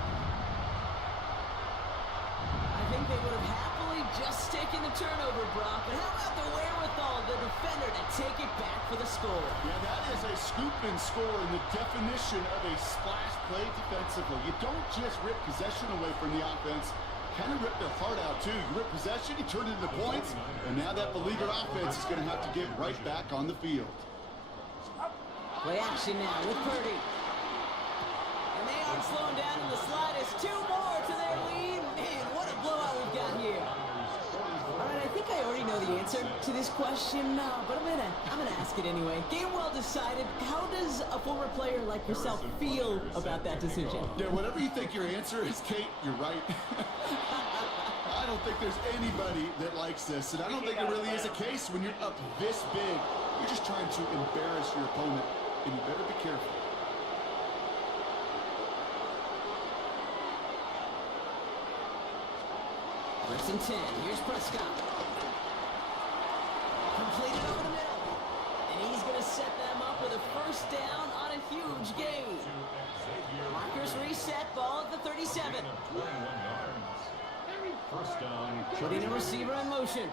I think they would have happily just taken the turnover, Brock, but how about the wherewithal of the defender to take it back for the score? Yeah, that is a scoop and score in the definition of a splash play defensively. You don't just rip possession away from the offense, kind of rip their heart out too. You rip possession, you turn it into points, and now that beleaguered offense is going to have to get right back on the field. Play action now with Purdy. And they aren't slowing down in the slightest. 2 more to their lead. Man, what a blowout we've got here. All right, I think I already know the answer to this question, but I'm gonna ask it anyway. Game well decided. How does a former player like yourself feel about that decision? Yeah, whatever you think your answer is, Kate, you're right. I don't think there's anybody that likes this, and I don't think it really is a case when you're up this big. You're just trying to embarrass your opponent, and you better be careful. First and 10. Here's Prescott. Completed over the middle. And he's going to set them up with a first down on a huge gain. Markers reset. Ball at the 37. First down. Putting a receiver in motion.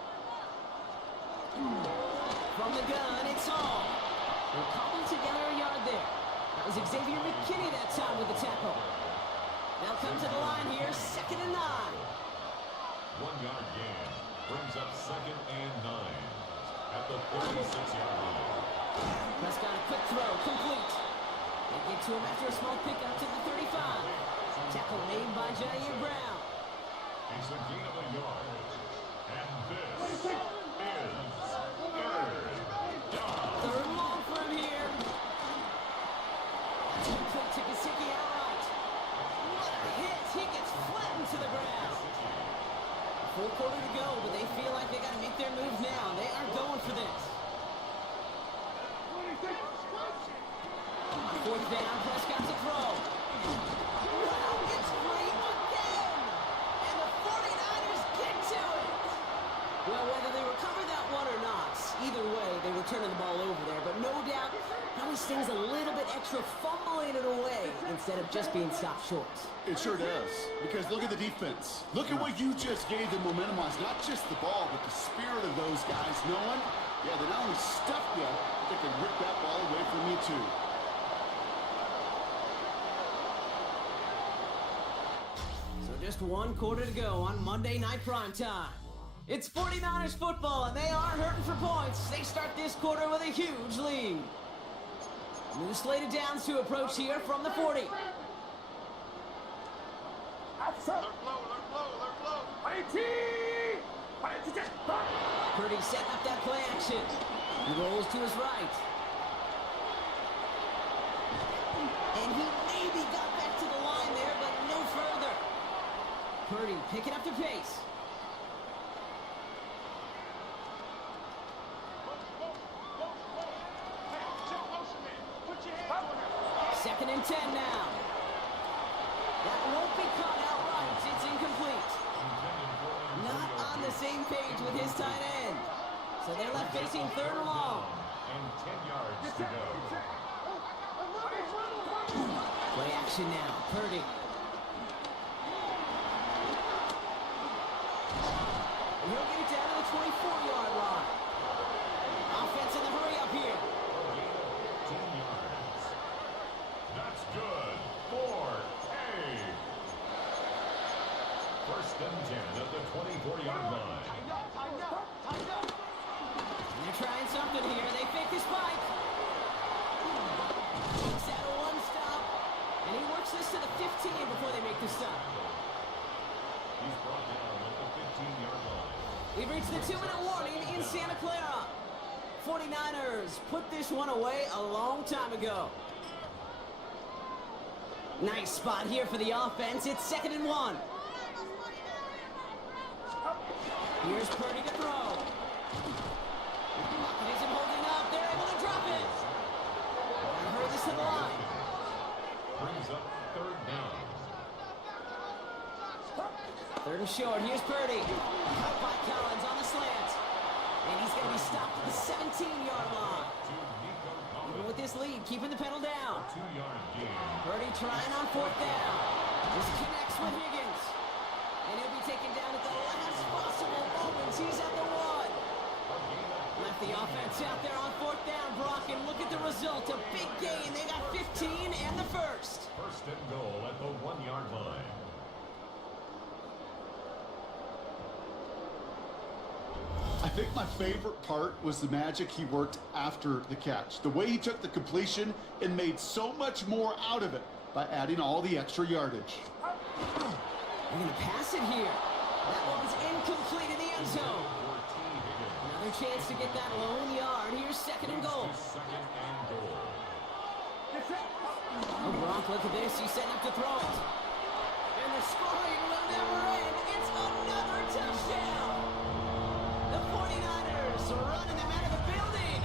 From the gun, it's all. They're cobbling together a yard there. That was Xavier McKinney that time with the tackle. Now come to the line here. 2nd and 9. 1-yard gain brings up 2nd and 9 at the 36-yard line. Prescott, a quick throw, complete. They get to him after a small pickup to the 35. Tackle made by Jair Brown. It's a gain of a yard. And this is 3rd down. 3rd long for him here. That's complete to Gesicki outright. What a hit. He gets flattened to the ground. 4 quarter to go, but they feel like they got to make their move now. They are going for this. 4th down, Prescott to throw. Wow, it's free again! And the 49ers get to it! Well, whether they recover that one or not, either way, they were turning the ball over there. But no doubt, probably stings a little bit extra fumbling it away instead of just being stopped short. It sure does, because look at the defense. Look at what you just gave them momentum-wise. Not just the ball, but the spirit of those guys knowing, yeah, they not only stuffed you, but they can rip that ball away from you too. So just 1 quarter to go on Monday Night Primetime. It's 49ers football, and they are hurting for points. They start this quarter with a huge lead. New slated downs to approach here from the 40. Purdy setting up that play action. He rolls to his right. And he maybe got back to the line there, but no further. Purdy picking up the pace. Second and 10 now. That won't be caught outright. It's incomplete. Not on the same page with his tight end. So they're left facing 3rd and long. And 10 yards to go. Play action now. Purdy. And he'll get it down to the 24-yard line. Offense in the hurry up here. 10 yards. That's good for a first and 10 at the 24-yard line. And they're trying something here. They fake the spike. Takes out a one stop. And he works this to the 15 before they make the stop. He's brought down at the 15-yard line. We've reached the 2-minute warning in Santa Clara. 49ers put this one away a long time ago. Nice spot here for the offense. It's 2nd and 1. Here's Purdy to throw. Pocket isn't holding up. They're able to drop it. And hurry this to the line. Brings up 3rd down. 3rd and short. Here's Purdy. Cut by Collins on the slant. And he's going to be stopped at the 17-yard line. Even with this lead, keeping the pedal down. 2-yard gain. Purdy trying on 4th down. This connects with Higgins. And he'll be taken down at the last possible moments. He's at the 1. Left the offense out there on 4th down, Brock, and look at the result. A big gain. They got 15 and the first. 1st and goal at the 1-yard line. I think my favorite part was the magic he worked after the catch. The way he took the completion and made so much more out of it by adding all the extra yardage. They're going to pass it here. That one's incomplete in the end zone. Another chance to get that lone yard. Here's 2nd and goal. 2nd and goal. Oh, Brock, look at this. He's setting up to throw it. And the scoring will never end. It's another touchdown. The 49ers running them out of the building.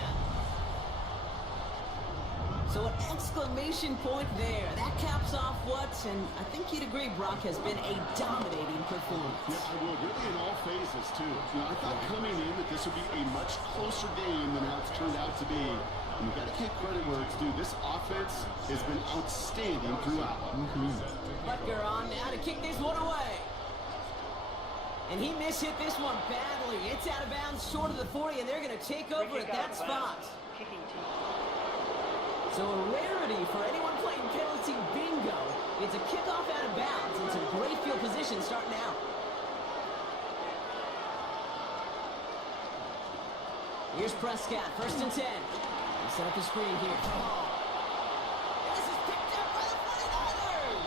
So an exclamation point there. That caps off what, and I think you'd agree, Brock, has been a dominating performance. Yeah, I would. Really in all phases, too. You know, I thought coming in that this would be a much closer game than how it's turned out to be. And you got to give credit where it's due. This offense has been outstanding throughout. Butker on now to kick this one away. And he mishit this one badly. It's out of bounds short of the 40, and they're going to take over at that spot. So a rarity for anyone playing penalty bingo. It's a kickoff out of bounds. It's a great field position starting out. Here's Prescott, 1st and 10. They set up the screen here. And this is picked up by the 49ers.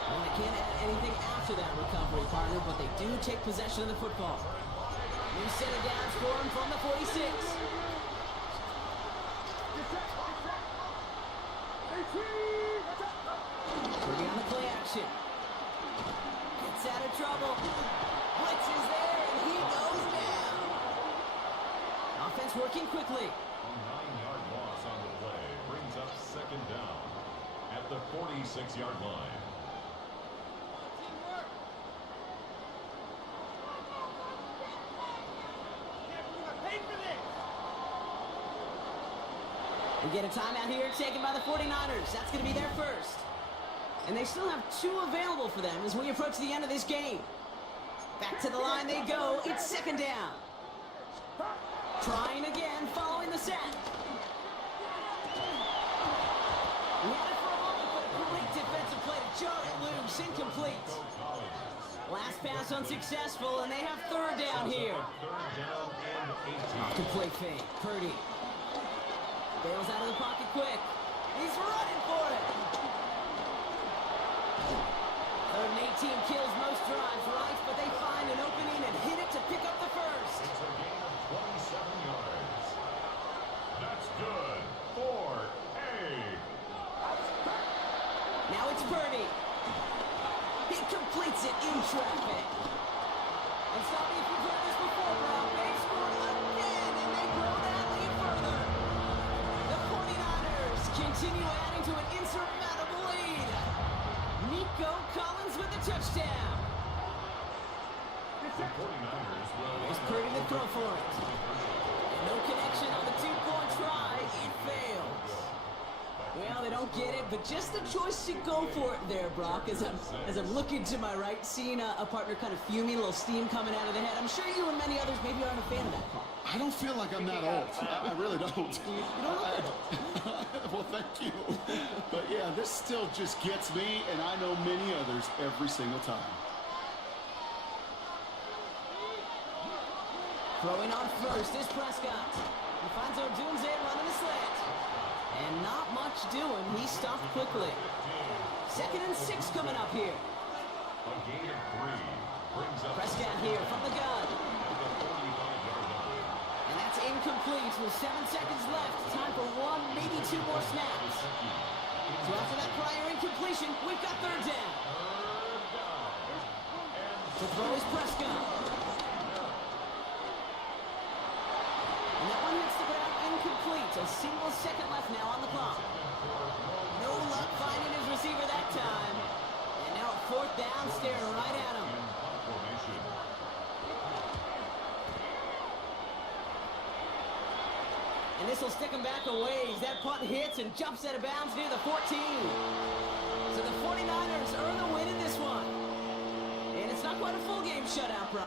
Well, they can't add anything after that recovery, partner, but they do take possession of the football. New set of downs for him from the 46. Purdy on the play action. Gets out of trouble. Blitz is there, and he goes down. Offense working quickly. A 9-yard loss on the play brings up 2nd down at the 46-yard line. We get a timeout here taken by the 49ers. That's going to be their first. And they still have 2 available for them as we approach the end of this game. Back to the line they go. It's 2nd down. Trying again, following the set. He had it for a moment, but a great defensive play to jar it loose. Incomplete. Last pass unsuccessful, and they have 3rd down here. 3rd down and 18. Off to play fake. Purdy bails out of the pocket quick. He's running for it. 3rd and 18 kills most drives, right? But they find an opening and hit it to pick up the first. It's a gain of 27 yards. That's good for A. Now it's Purdy. He completes it in traffic. And stop me if you've heard this before, Brown. They scored again, and they grow that lead further. The 49ers continue adding to an insurmountable lead. Nico Collins with the touchdown. The 49ers will There's Purdy to throw for it. And no connection on the 2-point try. It fails. Well, they don't get it, but just the choice to go for it there, Brock, as I'm looking to my right, seeing a partner kind of fuming, a little steam coming out of the head. I'm sure you and many others maybe aren't a fan of that call. I don't feel like I'm that old. I really don't. Well, thank you. But yeah, this still just gets me, and I know many others every single time. Throwing on first is Prescott. He finds Odunze running the slant. And not much doing. He stopped quickly. 2nd and 6 coming up here. A gain of 3 brings up Prescott here from the gun. at the 45-yard line. And that's incomplete with 7 seconds left. Time for 1, maybe 2 more snaps. So after that prior incompletion, we've got 3rd down. To throw is Prescott. And that one hits the ground incomplete. A single second left now on the clock. No luck finding his receiver that time. And now a 4th down, staring right at him. Formation. And this will stick him back a ways. That punt hits and jumps out of bounds near the 14. So the 49ers earn the win in this one. And it's not quite a full game shutout, bro.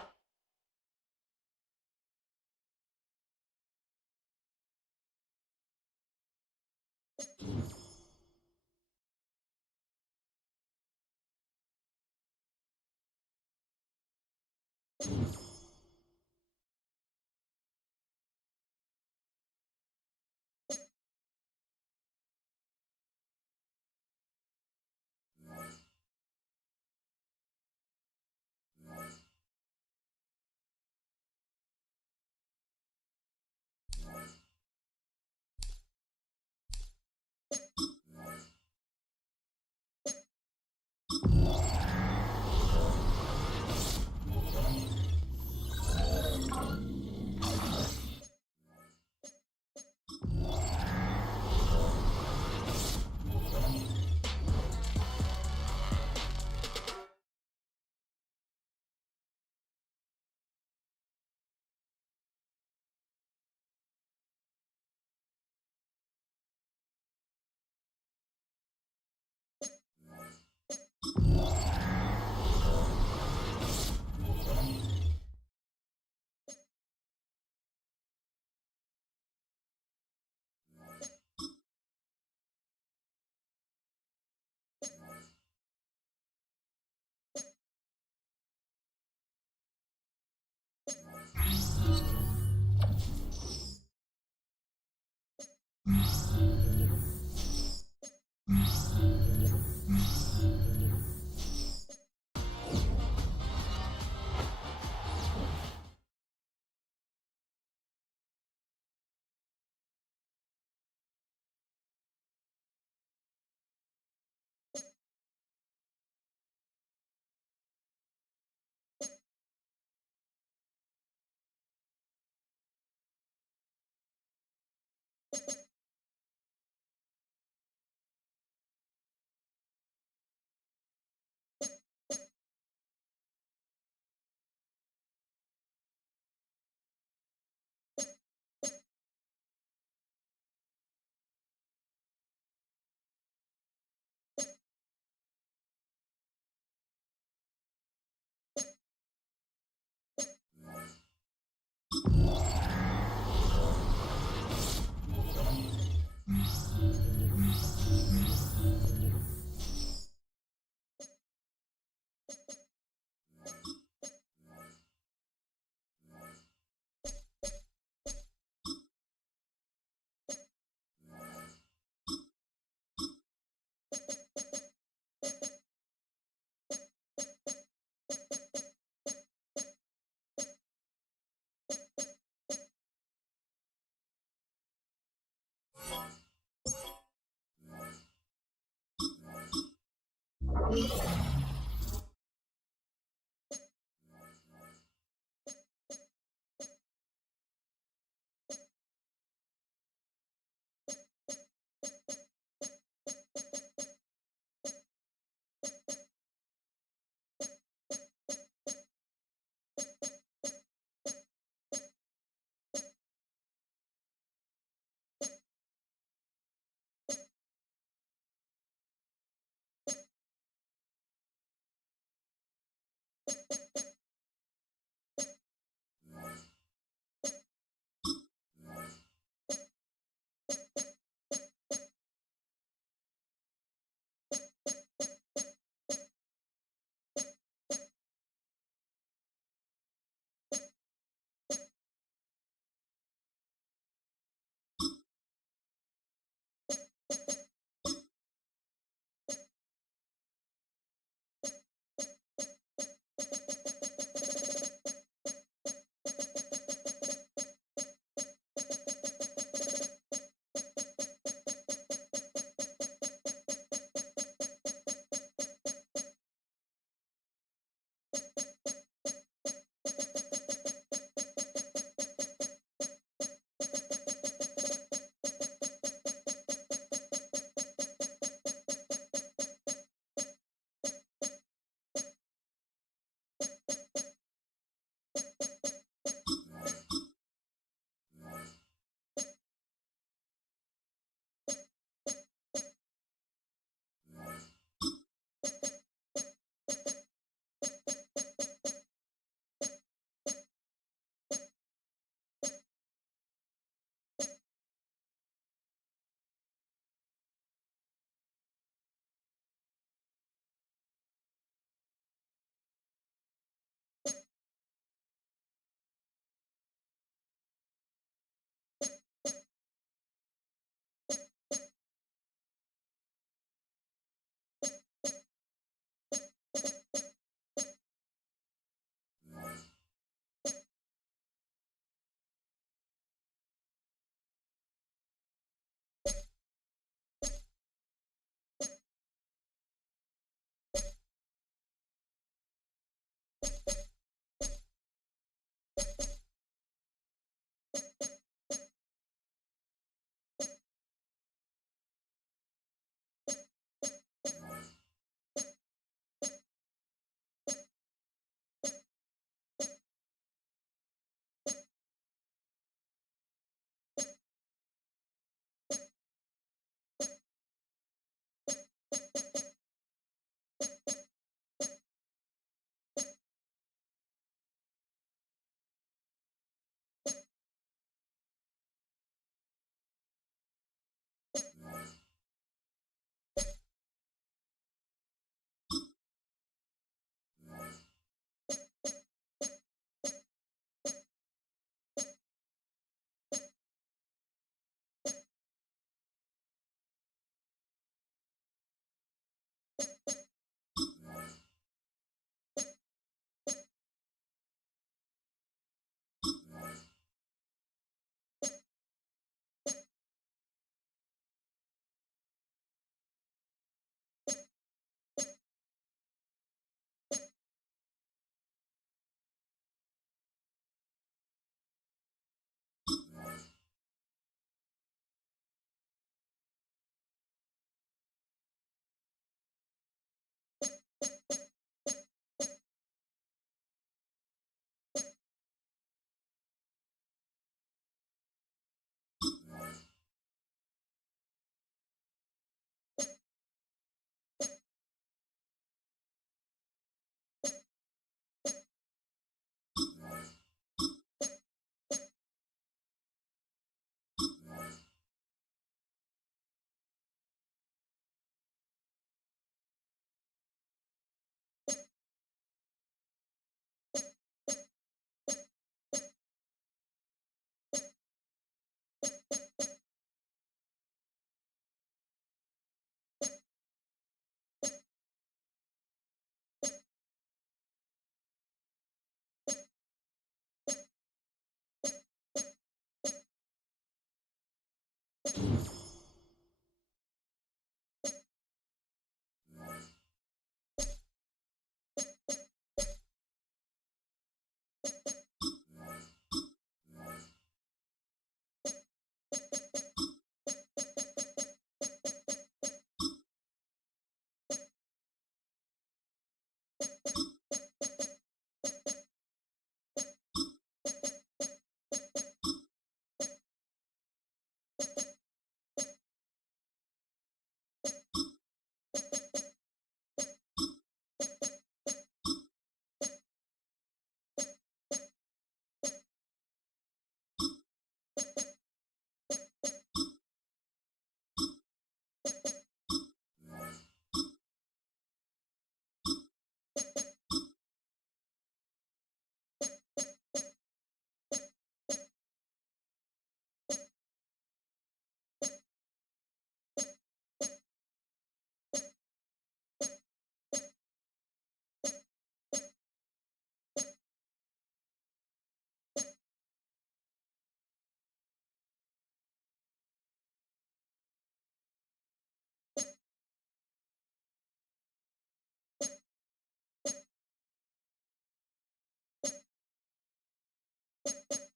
you